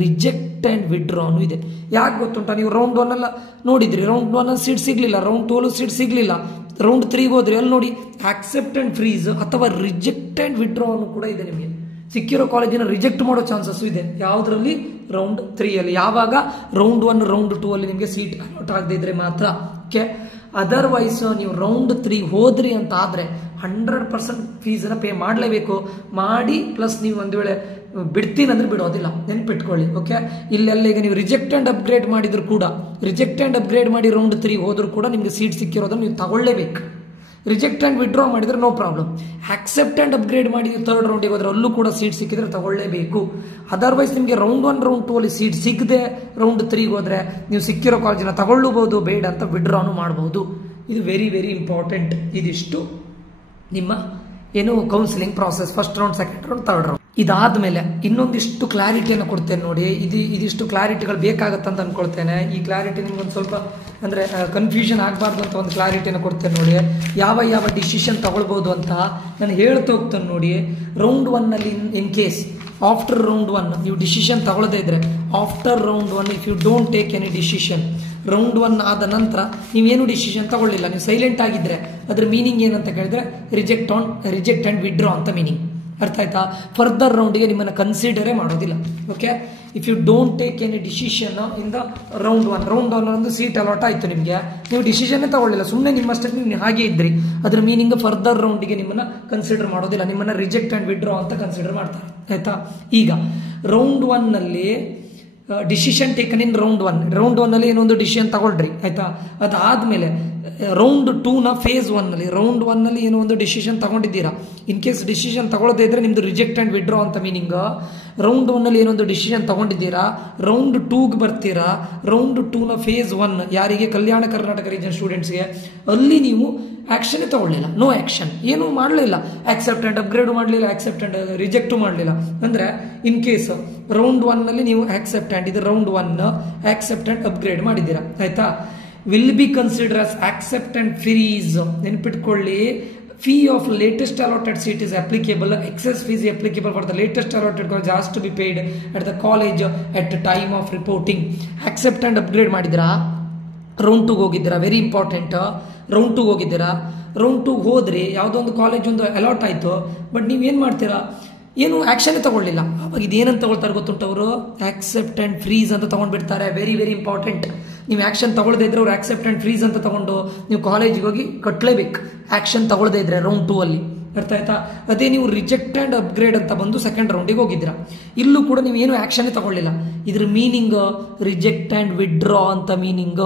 reject and ವಿಡ್ರಾನು ಇದೆ. ಯಾಕೆ ಗೊತ್ತುಂಟ? ನೀವು ರೌಂಡ್ 1 ನೋಡಿದ್ರಿ, ರೌಂಡ್ 1 ಸೀಟ್ ಸಿಗಲಿಲ್ಲ, ರೌಂಡ್ 2 ಸೀಟ್ ಸಿಗಲಿಲ್ಲ, ರೌಂಡ್ 3ಗೆ ಹೋದ್ರಿ, ಅಲ್ಲಿ ನೋಡಿ ಆಕ್ಸೆಪ್ಟ್ ಆ್ಯಂಡ್ ಫ್ರೀಸ್ ಅಥವಾ ರಿಜೆಕ್ಟ್ ಆ್ಯಂಡ್ ವಿಡ್ರಾನು ಕೂಡ ಇದೆ. ನಿಮಗೆ ಸಿಕ್ಕಿರೋ ಕಾಲೇಜಿನ ರಿಜೆಕ್ಟ್ ಮಾಡೋ ಚಾನ್ಸಸ್ ಇದೆ. ಯಾವುದರಲ್ಲಿ? ರೌಂಡ್ 3ಅಲ್ಲಿ. ಯಾವಾಗ? ರೌಂಡ್ 1 ರೌಂಡ್ 2ಅಲ್ಲಿ ನಿಮಗೆ ಸೀಟ್ ಅಲಾಟ್ ಆಗದೆ ಇದ್ರೆ ಮಾತ್ರ. ಓಕೆ, ಅದರ್ವೈಸ್ ನೀವು ರೌಂಡ್ 3 ಹೋದ್ರಿ ಅಂತ ಆದರೆ 100% ಫೀಸನ್ನು ಪೇ ಮಾಡಲೇಬೇಕು. ಮಾಡಿ ಪ್ಲಸ್ ನೀವು ಒಂದು ವೇಳೆ ಬಿಡ್ತೀನಿ ಅಂದ್ರೆ ಬಿಡೋದಿಲ್ಲ, ನೆನ್ಪಿಟ್ಕೊಳ್ಳಿ. ಓಕೆ, ಇಲ್ಲೆಲ್ಲ ಈಗ ನೀವು ರಿಜೆಕ್ಟ್ ಆ್ಯಂಡ್ ಅಪ್ಗ್ರೇಡ್ ಮಾಡಿದ್ರು ಕೂಡ, ರಿಜೆಕ್ಟ್ ಆ್ಯಂಡ್ ಅಪ್ಗ್ರೇಡ್ ಮಾಡಿ ರೌಂಡ್ 3 ಹೋದ್ರೂ ಕೂಡ ನಿಮಗೆ ಸೀಟ್ ಸಿಕ್ಕಿರೋದನ್ನು ನೀವು ತಗೊಳ್ಳೇಬೇಕು. ರಿಜೆಕ್ಟ್ ಆ್ಯಂಡ್ ವಿಡ್ರಾ ಮಾಡಿದ್ರೆ no problem. Accept and upgrade ಮಾಡಿ ಥರ್ಡ್ ರೌಂಡಿಗೆ ಹೋದ್ರೆ ಅಲ್ಲೂ ಕೂಡ ಸೀಟ್ ಸಿಕ್ಕಿದ್ರೆ ತಗೊಳ್ಳೇಬೇಕು. ಅದರ್ವೈಸ್ ನಿಮಗೆ ರೌಂಡ್ 1 ರೌಂಡ್ 2ಅಲ್ಲಿ ಸೀಟ್ ಸಿಗದೆ ರೌಂಡ್ 3ಗೆ ಹೋದರೆ ನೀವು ಸಿಕ್ಕಿರೋ ಕಾಲೇಜಿನ ತಗೊಳ್ಳಬಹುದು, ಬೇಡ ಅಂತ ವಿಡ್ರಾನು ಮಾಡಬಹುದು. ಇದು ವೆರಿ ವೆರಿ ಇಂಪಾರ್ಟೆಂಟ್. ಇದಿಷ್ಟು ನಿಮ್ಮ ಏನು counselling process, first round, second round, third round. ಇದಾದ್ಮೇಲೆ ಇನ್ನೊಂದಿಷ್ಟು ಕ್ಲಾರಿಟಿಯನ್ನು ಕೊಡ್ತೇನೆ ನೋಡಿ. ಇದಿಷ್ಟು ಕ್ಲಾರಿಟಿಗಳು ಬೇಕಾಗತ್ತಂತ ಅನ್ಕೊಳ್ತೇನೆ. ಈ ಕ್ಲಾರಿಟಿ ನಿಮ್ಗೊಂದು ಸ್ವಲ್ಪ ಅಂದರೆ ಕನ್ಫ್ಯೂಷನ್ ಆಗಬಾರ್ದು ಅಂತ ಒಂದು ಕ್ಲಾರಿಟಿಯನ್ನು ಕೊಡ್ತೇನೆ ನೋಡಿ. ಯಾವ ಡಿಸಿಷನ್ ತಗೊಳ್ಬೋದು ಅಂತ ನಾನು ಹೇಳ್ತಾ ಹೋಗ್ತೇನೆ ನೋಡಿ. ರೌಂಡ್ 1ನಲ್ಲಿ ಇನ್ ಕೇಸ್ ಆಫ್ಟರ್ ರೌಂಡ್ 1 ನೀವು ಡಿಸಿಷನ್ ತಗೊಳ್ಳದೇ ಇದ್ರೆ, after round 1 if you don't take any decision, round 1 ಆದ ನಂತರ ನೀವೇನು ಡಿಸಿಷನ್ ತಗೊಳ್ಳಿಲ್ಲ, ನೀವು ಸೈಲೆಂಟ್ ಆಗಿದ್ರೆ ಅದ್ರ ಮೀನಿಂಗ್ ಏನಂತ ಕೇಳಿದ್ರೆ ರಿಜೆಕ್ಟ್ ಆ್ಯಂಡ್ ವಿಡ್ರಾ ಅಂತ ಮೀನಿಂಗ್. ಅರ್ಥ ಆಯ್ತಾ? ಫರ್ದರ್ ರೌಂಡಿಗೆ ನಿಮ್ಮನ್ನು ಕನ್ಸಿಡರೇ ಮಾಡೋದಿಲ್ಲ. Okay, if you don't take any decision in the round 1 ಒಂದು ಸೀಟ್ ಅಲಾಟ್ ಆಯಿತು ನಿಮಗೆ, ನೀವು ಡಿಸಿಷನ್ನೇ ತಗೊಳ್ಳಿಲ್ಲ, ಸುಮ್ಮನೆ ನಿಮ್ಮಷ್ಟಕ್ಕೆ ನೀವು ಹಾಗೆ ಇದ್ರಿ, ಅದ್ರ ಮೀನಿಂಗ್ ಫರ್ದರ್ ರೌಂಡಿಗೆ ನಿಮ್ಮನ್ನು ಕನ್ಸಿಡರ್ ಮಾಡೋದಿಲ್ಲ, ನಿಮ್ಮನ್ನು ರಿಜೆಕ್ಟ್ ಆ್ಯಂಡ್ ವಿಡ್ರಾ ಅಂತ ಕನ್ಸಿಡರ್ ಮಾಡ್ತಾರೆ. ಆಯ್ತಾ? ಈಗ ರೌಂಡ್ 1ನಲ್ಲಿ decision taken in round 1. Round 1 ಏನೊಂದು ಡಿಸಿಷನ್ ತಗೊಳ್ರಿ ಆಯ್ತಾ. ಅದಾದ್ಮೇಲೆ ರೌಂಡ್ 2 ಫೇಸ್ 1 ರೌಂಡ್ 1 ಏನೋ ಒಂದು ಡಿಸಿಷನ್ ತಗೊಂಡಿದ್ದೀರಾ. ಇನ್ ಕೇಸ್ ಡಿಸಿಷನ್ ತಗೊಳ್ಳದೇ ಇದ್ರೆ ನಿಮ್ದು ರಿಜೆಕ್ಟ್ ಅಂಡ್ ವಿಡ್ರಾ ಅಂತ ಮೀನಿಂಗ್. ರೌಂಡ್ 1 ಏನೊಂದು ಡಿಸಿಷನ್ ತಗೊಂಡಿದ್ದೀರಾ, ರೌಂಡ್ 2 ಬರ್ತೀರಾ. ರೌಂಡ್ 2 ಫೇಸ್ 1 ಯಾರಿಗೆ ಕಲ್ಯಾಣ ಕರ್ನಾಟಕ ರೀಜನ್ ಸ್ಟೂಡೆಂಟ್ಸ್ಗೆ, ಅಲ್ಲಿ ನೀವು ಆಕ್ಷನ್ ತಗೊಳ್ಳಿಲ್ಲ, ನೋ ಆಕ್ಷನ್, ಏನು ಮಾಡಲಿಲ್ಲ, ಆಕ್ಸೆಪ್ಟ್ ಅಂಡ್ ಅಪ್ಗ್ರೇಡ್ ಮಾಡಲಿಲ್ಲ, ಆಕ್ಸೆಪ್ಟ್ ಅಂಡ್ ರಿಜೆಕ್ಟ್ ಮಾಡಲಿಲ್ಲ. ಅಂದ್ರೆ ಇನ್ ಕೇಸ್ ರೌಂಡ್ 1 ನೀವು ಆಕ್ಸೆಪ್ಟ್ ಅಂಡ್ ಇದು ರೌಂಡ್ 1 ಆಕ್ಸೆಪ್ಟ್ ಅಂಡ್ ಅಪ್ಗ್ರೇಡ್ ಮಾಡಿದ್ದೀರಾ ಆಯ್ತಾ. Will be consider as accept and freeze. ನೆನಪಿಟ್ಕೊಳ್ಳಿ, fee of latest allotted seat is applicable. Excess fees is applicable for the latest allotted college has to be paid at the college at the time of reporting. Accept and upgrade ಮಾಡಿದಿರಾ, round 2 ಹೋಗಿದ್ದೀರಾ, very important. Round 2 ಹೋಗಿದ್ದೀರಾ, round 2 ಹೋದ್ರಿ, ಯಾವುದೋ ಒಂದು college ಒಂದು allot ಆಯಿತು, but ನೀವು ಏನು ಮಾಡ್ತೀರಾ, ಏನು ಆಕ್ಷನ್ ತಗೊಳ್ಳಿಲ್ಲ. ಅವಾಗ ಇದೇನಂತ ತಗೊಳ್ತಾರೆ ಗೊತ್ತುಂಟವರು, ಆಕ್ಸೆಪ್ಟ್ ಅಂಡ್ ಫ್ರೀಸ್ ಅಂತ ತಗೊಂಡ್ಬಿಡ್ತಾರೆ. Very very important. ನೀವು ಆಕ್ಷನ್ ತಗೊಳ್ಳದೇ ಇದ್ರೆ ಅವ್ರು ಆಕ್ಸೆಪ್ಟ್ ಅಂಡ್ ಫ್ರೀಸ್ ಅಂತ ತಗೊಂಡು ನೀವು ಕಾಲೇಜಿಗೆ ಹೋಗಿ ಕಟ್ಟಲೇಬೇಕು, ಆಕ್ಷನ್ ತಗೊಳ್ಳದೇ ಇದ್ರೆ ರೌಂಡ್ 2 ಅಲ್ಲಿ. ಅರ್ಥ ಆಯ್ತಾ. ಅದೇ ನೀವು ರಿಜೆಕ್ಟ್ ಅಂಡ್ ಅಪ್ಗ್ರೇಡ್ ಅಂತ ಬಂದು ಸೆಕೆಂಡ್ ರೌಂಡಿಗೆ ಹೋಗಿದ್ದೀರಾ, ಇಲ್ಲೂ ಕೂಡ ನೀವು ಏನು ಆಕ್ಷನ್ ತಗೊಳ್ಳಿಲ್ಲ. ಇದ್ರ ಮೀನಿಂಗ್ ರಿಜೆಕ್ಟ್ ಅಂಡ್ ವಿಡ್ರಾ ಅಂತ ಮೀನಿಂಗ್.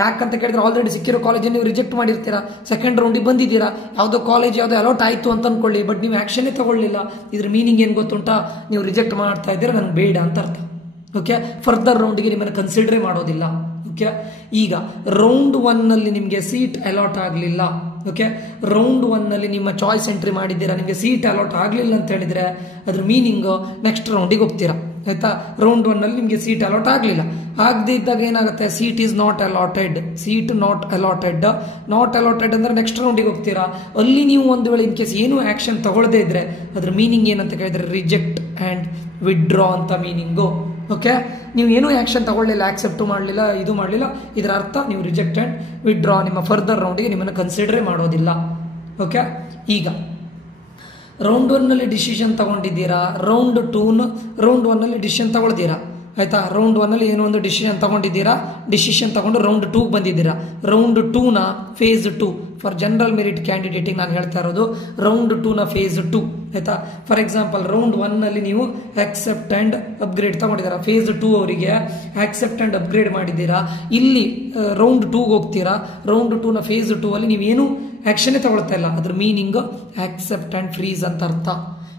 ಯಾಕಂತ ಕೇಳಿದ್ರೆ ಆಲ್ರೆಡಿ ಸಿಕ್ಕಿರೋ ಕಾಲೇಜನ್ನು ನೀವು ರಿಜೆಕ್ಟ್ ಮಾಡಿರ್ತೀರಾ, ಸೆಕೆಂಡ್ ರೌಂಡಿಗೆ ಬಂದಿದ್ದೀರಾ, ಯಾವುದೋ ಕಾಲೇಜ್ ಯಾವುದೋ ಅಲಾಟ್ ಆಯಿತು ಅಂತ ಅನ್ಕೊಳ್ಳಿ, ಬಟ್ ನೀವು ಆಕ್ಷನ್ನೇ ತಗೊಳ್ಳಿಲ್ಲ. ಇದ್ರ ಮೀನಿಂಗ್ ಏನು ಗೊತ್ತುಂಟಾ, ನೀವು ರಿಜೆಕ್ಟ್ ಮಾಡ್ತಾ ಇದ್ದೀರಾ, ನನಗೆ ಬೇಡ ಅಂತ ಅರ್ಥ. ಓಕೆ, ಫರ್ದರ್ ರೌಂಡ್ಗೆ ನಿಮ್ಮನ್ನು ಕನ್ಸಿಡರೇ ಮಾಡೋದಿಲ್ಲ. ಓಕೆ, ಈಗ ರೌಂಡ್ 1 ನಿಮಗೆ ಸೀಟ್ ಅಲಾಟ್ ಆಗಲಿಲ್ಲ. ಓಕೆ, ರೌಂಡ್ 1 ನಿಮ್ಮ ಚಾಯ್ಸ್ ಎಂಟ್ರಿ ಮಾಡಿದ್ದೀರಾ, ನಿಮಗೆ ಸೀಟ್ ಅಲಾಟ್ ಆಗಲಿಲ್ಲ ಅಂತ ಹೇಳಿದ್ರೆ ಅದ್ರ ಮೀನಿಂಗ್ ನೆಕ್ಸ್ಟ್ ರೌಂಡಿಗೆ ಹೋಗ್ತೀರಾ ಆಯ್ತಾ. ರೌಂಡ್ 1 ನಿಮಗೆ ಸೀಟ್ ಅಲಾಟ್ ಆಗಲಿಲ್ಲ, ಆಗದೇ ಇದ್ದಾಗ ಏನಾಗುತ್ತೆ, seat is not allotted. Seat not allotted, not allotted ಅಂದ್ರೆ ನೆಕ್ಸ್ಟ್ ರೌಂಡಿಗೆ ಹೋಗ್ತೀರಾ. ಅಲ್ಲಿ ನೀವು ಒಂದು ವೇಳೆ ಇನ್ ಕೇಸ್ ಏನು ಆಕ್ಷನ್ ತಗೊಳ್ಳದೇ ಇದ್ರೆ ಅದ್ರ ಮೀನಿಂಗ್ ಏನಂತ ಕೇಳಿದ್ರೆ ರಿಜೆಕ್ಟ್ ಅಂಡ್ ವಿಡ್ರಾ ಅಂತ ಮೀನಿಂಗು. ಓಕೆ, ನೀವು ಏನೂ ಆಕ್ಷನ್ ತಗೊಳ್ಳಿಲ್ಲ, ಆಕ್ಸೆಪ್ಟ್ ಮಾಡಲಿಲ್ಲ, ಇದು ಮಾಡಲಿಲ್ಲ, ಇದರ ಅರ್ಥ ನೀವು ರಿಜೆಕ್ಟ್ ಅಂಡ್ ವಿಡ್ರಾ, ನಿಮ್ಮ ಫರ್ದರ್ ರೌಂಡಿಗೆ ನಿಮ್ಮನ್ನು ಕನ್ಸಿಡರೇ ಮಾಡೋದಿಲ್ಲ. ಓಕೆ, ಈಗ ರೌಂಡ್ 1 ಡಿಸಿಷನ್ ತಗೊಂಡಿದ್ದೀರಾ, ರೌಂಡ್ 1 ಡಿಸಿಷನ್ ತಗೊಳ್ತೀರಾ ಆಯ್ತಾ. ರೌಂಡ್ 1 ಏನೋ ಒಂದು ಡಿಸಿಷನ್ ತಗೊಂಡಿದ್ದೀರಾ, ಡಿಸಿಷನ್ ತಗೊಂಡು ರೌಂಡ್ 2 ಬಂದಿದ್ದೀರಾ. Round 2 phase 2 for general merit ಕ್ಯಾಂಡಿಡೇಟಿಗೆ ನಾನು ಹೇಳ್ತಾ ಇರೋದು, ರೌಂಡ್ 2 ಫೇಸ್ 2 ಆಯ್ತಾ. ಫಾರ್ ಎಕ್ಸಾಂಪಲ್ ರೌಂಡ್ 1 ನೀವು ಆಕ್ಸೆಪ್ಟ್ ಅಂಡ್ ಅಪ್ಗ್ರೇಡ್ ತಗೊಂಡಿದ್ದೀರಾ, ಫೇಸ್ 2 ಅವರಿಗೆ ಆಕ್ಸೆಪ್ಟ್ ಅಂಡ್ ಅಪ್ಗ್ರೇಡ್ ಮಾಡಿದ್ದೀರಾ. ಇಲ್ಲಿ ರೌಂಡ್ 2 ಹೋಗ್ತೀರಾ, ರೌಂಡ್ 2 ಫೇಸ್ 2 ಅಲ್ಲಿ ನೀವೇನು ಆಕ್ಷನ್ ತಗೊಳ್ತಾ ಇಲ್ಲ, ಅದ್ರ ಮೀನಿಂಗ್ ಆಕ್ಸೆಪ್ಟ್ ಅಂಡ್ ಫ್ರೀಸ್ ಅಂತ ಅರ್ಥ.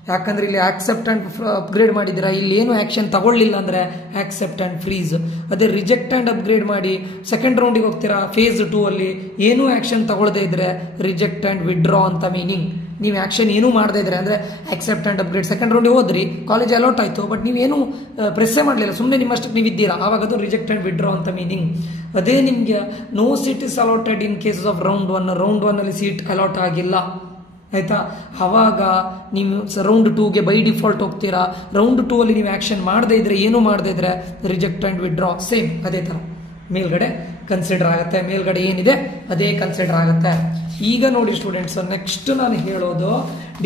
ಯಾಕಂದ್ರೆ ಇಲ್ಲಿ ಆಕ್ಸೆಪ್ಟ್ ಅಂಡ್ ಅಪ್ಗ್ರೇಡ್ ಮಾಡಿದ್ದೀರಾ, ಇಲ್ಲಿ ಏನು ಆಕ್ಷನ್ ತಗೊಳ್ಳಿಲ್ಲ ಅಂದ್ರೆ ಆಕ್ಸೆಪ್ಟ್ ಅಂಡ್ ಫ್ರೀಸ್. ಅದೇ ರಿಜೆಕ್ಟ್ ಅಂಡ್ ಅಪ್ಗ್ರೇಡ್ ಮಾಡಿ ಸೆಕೆಂಡ್ ರೌಂಡಿಗೆ ಹೋಗ್ತೀರಾ, ಫೇಸ್ 2 ಅಲ್ಲಿ ಏನೂ ಆಕ್ಷನ್ ತಗೊಳ್ಳದೇ ಇದ್ರೆ ರಿಜೆಕ್ಟ್ ಅಂಡ್ ವಿಡ್ರಾ ಅಂತ ಮೀನಿಂಗ್. ನೀವು ಆಕ್ಷನ್ ಏನೂ ಮಾಡದೇ ಇದ್ರೆ ಅಂದ್ರೆ ಆಕ್ಸೆಪ್ಟ್ ಅಂಡ್ ಅಪ್ಗ್ರೇಡ್ ಸೆಕೆಂಡ್ ರೌಂಡಿಗೆ ಹೋದ್ರಿ, ಕಾಲೇಜ್ ಅಲಾಟ್ ಆಯಿತು, ಬಟ್ ನೀವೇನು ಪ್ರೆಸ್ಸೇ ಮಾಡಲಿಲ್ಲ, ಸುಮ್ಮನೆ ನಿಮ್ಮಷ್ಟಕ್ಕೆ ನೀವು ಇದ್ದೀರಾ, ಆವಾಗ ಅದು ರಿಜೆಕ್ಟ್ ಅಂಡ್ ವಿಡ್ರಾ ಅಂತ ಮೀನಿಂಗ್. ಅದೇ ನಿಮಗೆ no seat is allotted in cases of round 1, round 1 ಅಲ್ಲಿ ಸೀಟ್ ಅಲಾಟ್ ಆಗಿಲ್ಲ ಆಯ್ತಾ, ಅವಾಗ ನೀವು ರೌಂಡ್ 2ಗೆ ಬೈ ಡಿಫಾಲ್ಟ್ ಹೋಗ್ತೀರಾ. ರೌಂಡ್ 2 ಅಲ್ಲಿ ನೀವು ಆಕ್ಷನ್ ಮಾಡದೇ ಇದ್ರೆ, ಏನು ಮಾಡದೇ ಇದ್ರೆ ರಿಜೆಕ್ಟ್ ಅಂಡ್ ವಿಡ್ರಾ, ಸೇಮ್ ಅದೇ ಥರ ಮೇಲ್ಗಡೆ ಕನ್ಸಿಡರ್ ಆಗುತ್ತೆ. ಮೇಲ್ಗಡೆ ಏನಿದೆ ಅದೇ ಕನ್ಸಿಡರ್ ಆಗುತ್ತೆ. ಈಗ ನೋಡಿ ಸ್ಟೂಡೆಂಟ್ಸ್, ನೆಕ್ಸ್ಟ್ ನಾನು ಹೇಳೋದು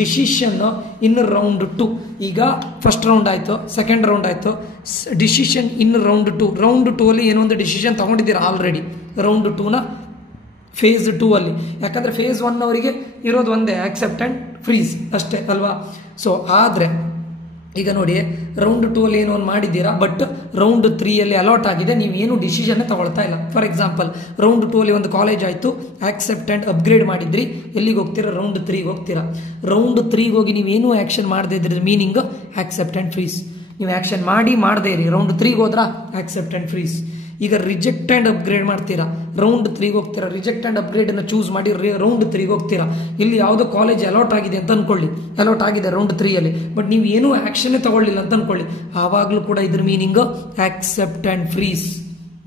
ಡಿಸಿಷನ್ ಇನ್ ರೌಂಡ್ 2. ಈಗ ಫಸ್ಟ್ ರೌಂಡ್ ಆಯಿತು, ಸೆಕೆಂಡ್ ರೌಂಡ್ ಆಯಿತು, ಡಿಸಿಷನ್ ಇನ್ ರೌಂಡ್ 2. ರೌಂಡ್ 2 ಅಲ್ಲಿ ಏನೋ ಒಂದು ಡಿಸಿಷನ್ ತಗೊಂಡಿದ್ದೀರಾ ಆಲ್ರೆಡಿ, ರೌಂಡ್ 2 ಫೇಸ್ 2 ಅಲ್ಲಿ. ಯಾಕಂದ್ರೆ ಫೇಸ್ 1 ಅವರಿಗೆ ಇರೋದು ಒಂದೇ, ಆಕ್ಸೆಪ್ಟ್ ಅಂಡ್ ಫ್ರೀಸ್ ಅಷ್ಟೇ ಅಲ್ವಾ. ಸೊ ಆದರೆ ಈಗ ನೋಡಿ, ರೌಂಡ್ 2 ಅಲ್ಲಿ ಏನೋ ಒಂದು ಮಾಡಿದ್ದೀರಾ, ಬಟ್ ರೌಂಡ್ 3 ಅಲ್ಲಿ ಅಲಾಟ್ ಆಗಿದೆ, ನೀವು ಏನು ಡಿಸಿಷನ್ ತಗೊಳ್ತಾ ಇಲ್ಲ. ಫಾರ್ ಎಕ್ಸಾಂಪಲ್ ರೌಂಡ್ 2 ಅಲ್ಲಿ ಒಂದು ಕಾಲೇಜ್ ಆಯಿತು, ಆಕ್ಸೆಪ್ಟ್ ಅಂಡ್ ಅಪ್ಗ್ರೇಡ್ ಮಾಡಿದ್ರಿ, ಎಲ್ಲಿಗೆ ಹೋಗ್ತೀರಾ, ರೌಂಡ್ 3ಗೆ ಹೋಗ್ತೀರಾ. ರೌಂಡ್ 3ಗೆ ಹೋಗಿ ನೀವೇನು ಆಕ್ಷನ್ ಮಾಡದೇ ಇದ್ರೆ ಮೀನಿಂಗ್ ಆಕ್ಸೆಪ್ಟ್ ಅಂಡ್ ಫ್ರೀಸ್. ನೀವು ಆಕ್ಷನ್ ಮಾಡದೇ ಇರಿ, ರೌಂಡ್ 3ಗೆ ಹೋದ್ರಾ ಆಕ್ಸೆಪ್ಟ್ ಅಂಡ್ ಫ್ರೀಸ್. ಈಗ ರಿಜೆಕ್ಟ್ ಅಂಡ್ ಅಪ್ಗ್ರೇಡ್ ಮಾಡ್ತೀರಾ, ರೌಂಡ್ 3ಗೆ ಹೋಗ್ತೀರಾ, ರಿಜೆಕ್ಟ್ ಅಂಡ್ ಅಪ್ಗ್ರೇಡ್ ಅನ್ನು ಚೂಸ್ ಮಾಡಿ ರೌಂಡ್ 3ಗೆ ಹೋಗ್ತೀರಾ. ಇಲ್ಲಿ ಯಾವುದೋ ಕಾಲೇಜ್ ಅಲಾಟ್ ಆಗಿದೆ ಅಂತ ಅನ್ಕೊಳ್ಳಿ, ಅಲಾಟ್ ಆಗಿದೆ ರೌಂಡ್ 3 ಅಲ್ಲಿ, ಬಟ್ ನೀವು ಏನೂ ಆಕ್ಷನ್ ತಗೊಳ್ಳಿಲ್ಲ ಅಂತ ಅನ್ಕೊಳ್ಳಿ, ಆವಾಗಲೂ ಕೂಡ ಇದ್ರ ಮೀನಿಂಗ್ ಆಕ್ಸೆಪ್ಟ್ ಅಂಡ್ ಫ್ರೀಸ್.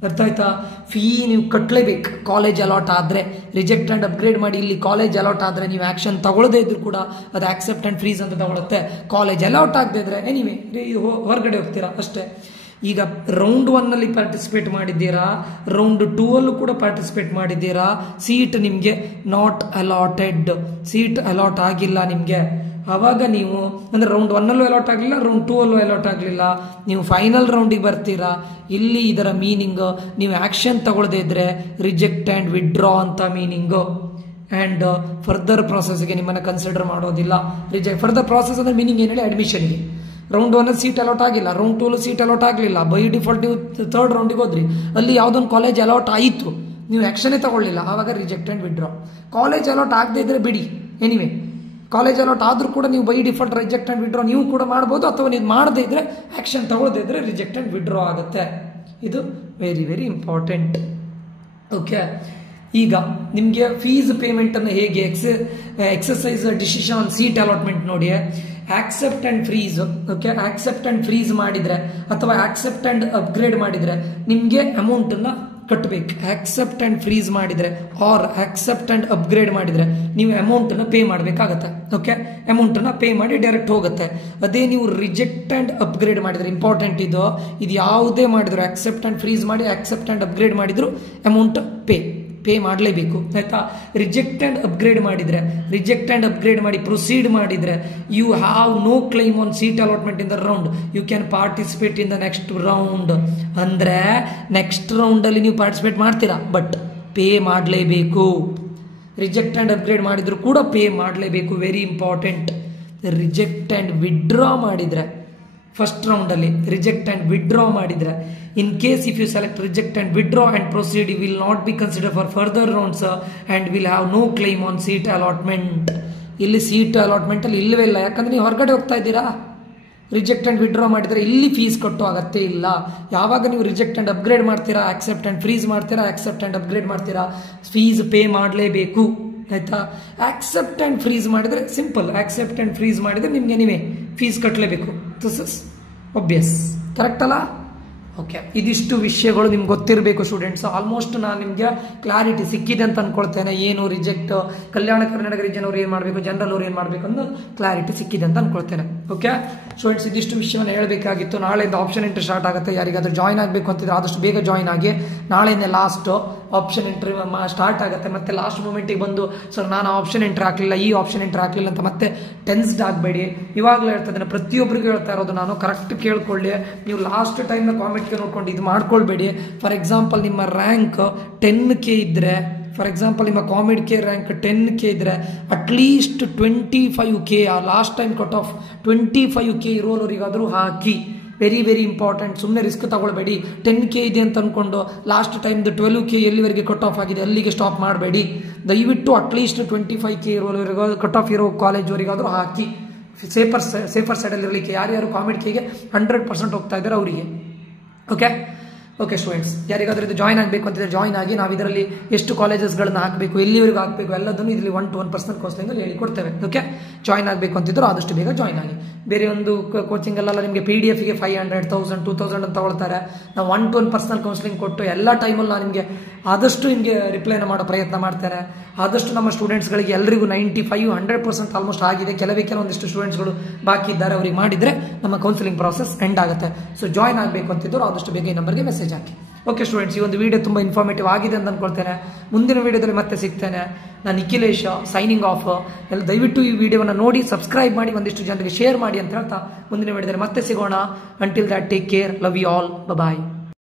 ಅರ್ಥ ಆಯ್ತಾ. ಫೀ ನೀವು ಕಟ್ಟಲೇಬೇಕು ಕಾಲೇಜ್ ಅಲಾಟ್ ಆದರೆ, ರಿಜೆಕ್ಟ್ ಅಂಡ್ ಅಪ್ಗ್ರೇಡ್ ಮಾಡಿ ಇಲ್ಲಿ ಕಾಲೇಜ್ ಅಲಾಟ್ ಆದರೆ ನೀವು ಆಕ್ಷನ್ ತಗೊಳ್ಳದೇ ಇದ್ರು ಕೂಡ ಅದು ಆಕ್ಸೆಪ್ಟ್ ಅಂಡ್ ಫ್ರೀಸ್ ಅಂತ ತಗೊಳುತ್ತೆ. ಕಾಲೇಜ್ ಅಲಾಟ್ ಆಗದೆ ಇದ್ರೆ ಎನಿವೆ ಹೊರಗಡೆ ಹೋಗ್ತೀರಾ ಅಷ್ಟೇ. ಈಗ ರೌಂಡ್ 1 ಅಲ್ಲಿ ಪಾರ್ಟಿಸಿಪೇಟ್ ಮಾಡಿದ್ದೀರಾ, ರೌಂಡ್ 2 ಅಲ್ಲೂ ಕೂಡ ಪಾರ್ಟಿಸಿಪೇಟ್ ಮಾಡಿದ್ದೀರಾ, ಸೀಟ್ ನಿಮಗೆ ನಾಟ್ ಅಲಾಟೆಡ್, ಸೀಟ್ ಅಲಾಟ್ ಆಗಿಲ್ಲ ನಿಮಗೆ. ಆವಾಗ ನೀವು ಅಂದರೆ ರೌಂಡ್ 1 ಅಲ್ಲೂ ಅಲಾಟ್ ಆಗಲಿಲ್ಲ, ರೌಂಡ್ 2 ಅಲ್ಲೂ ಅಲಾಟ್ ಆಗಲಿಲ್ಲ, ನೀವು ಫೈನಲ್ ರೌಂಡಿಗೆ ಬರ್ತೀರಾ. ಇಲ್ಲಿ ಇದರ ಮೀನಿಂಗ್ ನೀವು ಆಕ್ಷನ್ ತಗೊಳ್ಳದೇ ಇದ್ರೆ ರಿಜೆಕ್ಟ್ ಆ್ಯಂಡ್ ವಿಡ್ರಾ ಅಂತ ಮೀನಿಂಗು. ಆ್ಯಂಡ್ ಫರ್ದರ್ ಪ್ರಾಸೆಸ್ಗೆ ನಿಮ್ಮನ್ನು ಕನ್ಸಿಡರ್ ಮಾಡೋದಿಲ್ಲ. ಫರ್ದರ್ ಪ್ರಾಸೆಸ್ ಅಂದರೆ ಮೀನಿಂಗ್ ಏನು ಹೇಳಿ, ಅಡ್ಮಿಷನ್ಗೆ ರೌಂಡ್ 1 ಸೀಟ್ ಅಲಾಟ್ ಆಗಿಲ್ಲ, ರೌಂಡ್ 2 ಸೀಟ್ ಅಲಾಟ್ ಆಗಲಿಲ್ಲ, ಬೈ ಡಿಫಾಲ್ಟ್ ನೀವು ಥರ್ಡ್ ರೌಂಡಿಗೆ ಹೋದ್ರಿ, ಅಲ್ಲಿ ಯಾವುದೊಂದು ಕಾಲೇಜ್ ಅಲಾಟ್ ಆಯಿತು, ನೀವು ಆ್ಯಕ್ಷನೇ ತಗೊಳ್ಳಿಲ್ಲ, ಆವಾಗ reject and withdraw. College allot ಆಗದೆ ಇದ್ರೆ ಬಿಡಿ, ಎನಿವೆ ಕಾಲೇಜ್ ಅಲಾಟ್ ಆದರೂ ಕೂಡ ನೀವು by default reject and withdraw ನೀವು ಕೂಡ ಮಾಡ್ಬೋದು, ಅಥವಾ ನೀವು ಮಾಡದೇ ಇದ್ರೆ ಆ್ಯಕ್ಷನ್ ತಗೊಳ್ಳದೇ ಇದ್ರೆ ರಿಜೆಕ್ಟ್ ಆ್ಯಂಡ್ ವಿಡ್ರಾ ಆಗುತ್ತೆ. ಇದು ವೆರಿ ವೆರಿ ಇಂಪಾರ್ಟೆಂಟ್. ಓಕೆ, ಈಗ ನಿಮಗೆ ಫೀಸ್ ಪೇಮೆಂಟನ್ನು ಹೇಗೆ exercise decision on seat allotment ನೋಡಿ, accept and freeze. Okay, accept and freeze ಮಾಡಿದರೆ ಅಥವಾ ಆಕ್ಸೆಪ್ಟ್ ಆ್ಯಂಡ್ ಅಪ್ಗ್ರೇಡ್ ಮಾಡಿದರೆ ನಿಮಗೆ ಅಮೌಂಟನ್ನು ಕಟ್ಟಬೇಕು. ಆಕ್ಸೆಪ್ಟ್ ಆ್ಯಂಡ್ ಫ್ರೀಸ್ ಮಾಡಿದರೆ ಆರ್ ಆಕ್ಸೆಪ್ಟ್ ಆ್ಯಂಡ್ ಅಪ್ಗ್ರೇಡ್ ಮಾಡಿದರೆ ನೀವು ಅಮೌಂಟನ್ನು ಪೇ ಮಾಡಬೇಕಾಗತ್ತೆ. ಓಕೆ, ಅಮೌಂಟನ್ನು ಪೇ ಮಾಡಿ ಡೈರೆಕ್ಟ್ ಹೋಗುತ್ತೆ. ಅದೇ ನೀವು ರಿಜೆಕ್ಟ್ ಆ್ಯಂಡ್ ಅಪ್ಗ್ರೇಡ್ ಮಾಡಿದರೆ, ಇಂಪಾರ್ಟೆಂಟ್ ಇದು ಯಾವುದೇ ಮಾಡಿದ್ರು ಆಕ್ಸೆಪ್ಟ್ ಆ್ಯಂಡ್ ಫ್ರೀಸ್ ಮಾಡಿ ಆಕ್ಸೆಪ್ಟ್ ಆ್ಯಂಡ್ ಅಪ್ಗ್ರೇಡ್ ಮಾಡಿದ್ರು ಅಮೌಂಟ್ ಪೇ ಮಾಡಲೇಬೇಕು, ಆಯ್ತಾ. ರಿಜೆಕ್ಟ್ ಆ್ಯಂಡ್ ಅಪ್ಗ್ರೇಡ್ ಮಾಡಿದರೆ, ರಿಜೆಕ್ಟ್ ಆ್ಯಂಡ್ ಅಪ್ಗ್ರೇಡ್ ಮಾಡಿ ಪ್ರೊಸೀಡ್ ಮಾಡಿದರೆ you have no claim on seat allotment in the round, you can participate in the next round. ಅಂದರೆ next ರೌಂಡಲ್ಲಿ ನೀವು ಪಾರ್ಟಿಸಿಪೇಟ್ ಮಾಡ್ತೀರಾ, ಬಟ್ ಪೇ ಮಾಡಲೇಬೇಕು. ರಿಜೆಕ್ಟ್ ಆ್ಯಂಡ್ ಅಪ್ಗ್ರೇಡ್ ಮಾಡಿದ್ರು ಕೂಡ ಪೇ ಮಾಡಲೇಬೇಕು, very important. Reject and withdraw ಮಾಡಿದರೆ ಫಸ್ಟ್ ರೌಂಡಲ್ಲಿ ರಿಜೆಕ್ಟ್ ಆ್ಯಂಡ್ ವಿಡ್ರಾ ಮಾಡಿದರೆ, in case if you select reject and withdraw and proceed, you will not be consider for further rounds and will have no claim on seat allotment. ಇಲ್ಲಿ seat ಅಲಾಟ್ಮೆಂಟಲ್ಲಿ ಇಲ್ಲವೇ ಇಲ್ಲ, ಯಾಕಂದರೆ ನೀವು ಹೊರಗಡೆ ಹೋಗ್ತಾ ಇದ್ದೀರಾ. ರಿಜೆಕ್ಟ್ ಆ್ಯಂಡ್ ವಿಡ್ರಾ ಮಾಡಿದರೆ ಇಲ್ಲಿ ಫೀಸ್ ಕಟ್ಟೋ ಅಗತ್ಯ ಇಲ್ಲ. ಯಾವಾಗ ನೀವು ರಿಜೆಕ್ಟ್ ಆ್ಯಂಡ್ ಅಪ್ಗ್ರೇಡ್ ಮಾಡ್ತೀರಾ, ಆಕ್ಸೆಪ್ಟ್ ಆ್ಯಂಡ್ ಫ್ರೀಸ್ ಮಾಡ್ತೀರಾ, ಆಕ್ಸೆಪ್ಟ್ ಆ್ಯಂಡ್ ಅಪ್ಗ್ರೇಡ್ ಮಾಡ್ತೀರಾ, ಫೀಸ್ ಪೇ ಮಾಡಲೇಬೇಕು, ಆಯಿತಾ. ಆಕ್ಸೆಪ್ಟ್ ಆ್ಯಂಡ್ ಫ್ರೀಸ್ ಮಾಡಿದರೆ ಸಿಂಪಲ್, ಆಕ್ಸೆಪ್ಟ್ ಆ್ಯಂಡ್ ಫ್ರೀಸ್ ಮಾಡಿದರೆ ನಿಮಗೆ ನೀವೇ ಫೀಸ್ ಕಟ್ಟಲೇಬೇಕು. ದಿಸ್ ಇಸ್ ಒಬ್ವಿಯಸ್, ಕರೆಕ್ಟ್ ಅಲ್ಲ? ಓಕೆ, ಇದಿಷ್ಟು ವಿಷಯಗಳು ನಿಮ್ಗೆ ಗೊತ್ತಿರಬೇಕು ಸ್ಟೂಡೆಂಟ್ಸ್. ಆಲ್ಮೋಸ್ಟ್ ನಾನು ನಿಮಗೆ ಕ್ಲಾರಿಟಿ ಸಿಕ್ಕಿದೆ ಅಂತ ಅನ್ಕೊಳ್ತೇನೆ. ಏನು ರಿಜೆಕ್ಟ್, ಕಲ್ಯಾಣ ಕರ್ನಾಟಕ ರೀಜನ್ ಅವ್ರು ಏನು ಮಾಡಬೇಕು, ಜನರಲ್ ಅವ್ರು ಏನು ಮಾಡಬೇಕು ಅನ್ನೋ ಕ್ಲಾರಿಟಿ ಸಿಕ್ಕಿದೆ ಅಂತ ಅನ್ಕೊಳ್ತೇನೆ. ಓಕೆ ಸ್ಟೂಡೆಂಟ್ಸ್, ಇದಿಷ್ಟು ವಿಷಯವನ್ನು ಹೇಳಬೇಕಾಗಿತ್ತು. ನಾಳೆಯಿಂದ ಆಪ್ಷನ್ ಎಂಟ್ರಿ ಸ್ಟಾರ್ಟ್ ಆಗುತ್ತೆ. ಯಾರಿಗಾದ್ರೂ ಜಾಯ್ನ್ ಆಗಬೇಕು ಅಂತಿದ್ರೆ ಆದಷ್ಟು ಬೇಗ ಜಾಯ್ನ್ ಆಗಿ. ನಾಳೆನೇ ಲಾಸ್ಟ್ ಆಪ್ಷನ್ ಎಂಟ್ರಿ ಸ್ಟಾರ್ಟ್ ಆಗುತ್ತೆ. ಮತ್ತೆ ಲಾಸ್ಟ್ ಮೂಮೆಂಟಿಗೆ ಬಂದು ಸರ್ ನಾನು ಆಪ್ಷನ್ ಎಂಟ್ರಿ ಹಾಕಲಿಲ್ಲ, ಈ ಆಪ್ಷನ್ ಎಂಟ್ರಿ ಹಾಕಲಿಲ್ಲ ಅಂತ ಮತ್ತೆ ಟೆನ್ಸ್ಡ್ ಆಗಬೇಡಿ. ಇವಾಗಲೇ ಹೇಳ್ತಾ ಇದ್ದೇನೆ, ಪ್ರತಿಯೊಬ್ಬರಿಗೂ ಹೇಳ್ತಾ ಇರೋದು ನಾನು, ಕರೆಕ್ಟ್ ಕೇಳ್ಕೊಳ್ಳಿ. ನೀವು ಲಾಸ್ಟ್ ಟೈಮ್ನ ಕಾಮೆಂಟ್ಗೆ ನೋಡ್ಕೊಂಡು ಇದು ಮಾಡ್ಕೊಳ್ಬೇಡಿ. ಫಾರ್ ಎಕ್ಸಾಂಪಲ್ ನಿಮ್ಮ ರ್ಯಾಂಕ್ 10K ಇದ್ದರೆ, ಫಾರ್ ಎಕ್ಸಾಂಪಲ್ ನಿಮ್ಮ ಕಾಮಿಡ್ಗೆ ರ್ಯಾಂಕ್ 10K ಇದ್ದರೆ at least 25K, last time cut off 25K ಇರೋರಿಗಾದರೂ ಹಾಕಿ. Very very important. ಸುಮ್ಮನೆ ರಿಸ್ಕ್ ತಗೊಳ್ಬೇಡಿ. 10K ಇದೆ ಅಂತ ಅಂದ್ಕೊಂಡು ಲಾಸ್ಟ್ ಟೈಮ್ದು 12K ಎಲ್ಲಿವರೆಗೆ ಕಟ್ ಆಫ್ ಆಗಿದೆ ಅಲ್ಲಿಗೆ ಸ್ಟಾಪ್ ಮಾಡಬೇಡಿ. ದಯವಿಟ್ಟು ಅಟ್ಲೀಸ್ಟ್ 25K ಇರೋವರೆಗೂ ಕಟ್ ಆಫ್ ಇರೋ ಕಾಲೇಜ್ವರೆಗಾದರೂ ಹಾಕಿ. ಸೇಫರ್ ಸೈಡಲ್ಲಿ ಇರಲಿಕ್ಕೆ ಯಾರ್ಯಾರು ಕಾಮಿಡ್ಗೆ 100% ಹೋಗ್ತಾ ಇದ್ದಾರೆ ಅವರಿಗೆ. ಓಕೆ ಸ್ಟೂಡೆಂಟ್ಸ್, ಯಾರಿಗಾದ್ರೂ ಇದು ಜಾಯ್ನ್ ಆಗಬೇಕು ಅಂತಿದ್ರೆ ಜಾಯ್ನ್ ಆಗಿ. ನಾವು ಇದರಲ್ಲಿ ಎಷ್ಟು ಕಾಲೇಜಸ್ಗಳನ್ನ ಹಾಕಬೇಕು, ಎಲ್ಲಿವರೆಗೂ ಹಾಕಬೇಕು ಎಲ್ಲದನ್ನು ಇದರಲ್ಲಿ 1 to 1% ಕೌನ್ಸಿಲಿಂಗಲ್ಲಿ ಹೇಳಿಕೊಡ್ತೇವೆ. ಓಕೆ, ಜಾಯ್ನ್ ಆಗಬೇಕು ಅಂತಿದ್ರು ಆದಷ್ಟು ಬೇಗ ಜಾಯ್ನ್ ಆಗಿ. ಬೇರೆ ಒಂದು ಕೋಚಿಂಗಲ್ಲೆಲ್ಲ ನಿಮಗೆ PDF-ಗೆ 500, 1000, 2000 ಅಂತ ತಗೊಳ್ತಾರೆ. ನಾವು 1 to 1% ಕೌನ್ಸಿಲಿಂಗ್ ಕೊಟ್ಟು ಎಲ್ಲ ಟೈಮಲ್ಲಿ ನಾನು ನಿಮಗೆ ಆದಷ್ಟು ನಿಮಗೆ ರಿಪ್ಲೈನ ಮಾಡೋ ಪ್ರಯತ್ನ ಮಾಡ್ತೇನೆ. ಆದಷ್ಟು ನಮ್ಮ ಸ್ಟೂಡೆಂಟ್ಸ್ಗಳಿಗೆ ಎಲ್ಲರಿಗೂ 95-100% ಆಲ್ಮೋಸ್ಟ್ ಆಗಿದೆ. ಕೆಲವೊಂದಿಷ್ಟು ಸ್ಟೂಡೆಂಟ್ಸ್ಗಳು ಬಾಕಿ ಇದ್ದಾರೆ, ಅವ್ರಿಗೆ ಮಾಡಿದರೆ ನಮ್ಮ ಕೌನ್ಸಿಲಿಂಗ್ ಪ್ರಾಸೆಸ್ ಎಂಡ್ ಆಗುತ್ತೆ. ಸೊ ಜಾಯ್ನ್ ಆಗಬೇಕು ಅಂತಿದ್ರು ಆದಷ್ಟು ಬೇಗ ಈ ನಂಬರ್ಗೆ ಮೆಸೇಜ್ ಹಾಕಿ. ಓಕೆ ಸ್ಟೂಡೆಂಟ್ಸ್, ಈ ಒಂದು ವಿಡಿಯೋ ತುಂಬ ಇನ್ಫಾರ್ಮೇಟಿವ್ ಆಗಿದೆ ಅಂತ ಅಂದ್ಕೊಳ್ತೇನೆ. ಮುಂದಿನ ವಿಡಿಯೋದಲ್ಲಿ ಮತ್ತೆ ಸಿಗ್ತೇನೆ. ನಾನು ನಿಖಿಲೇಶ್, ಸೈನಿಂಗ್ ಆಫ್. ಎಲ್ಲ ದಯವಿಟ್ಟು ಈ ವಿಡಿಯೋವನ್ನು ನೋಡಿ ಸಬ್ಸ್ಕ್ರೈಬ್ ಮಾಡಿ, ಒಂದಿಷ್ಟು ಜನರಿಗೆ ಶೇರ್ ಮಾಡಿ ಅಂತ ಹೇಳ್ತಾ ಮುಂದಿನ ವಿಡಿಯೋದಲ್ಲಿ ಮತ್ತೆ ಸಿಗೋಣ. Until that, take care, love you all, bye.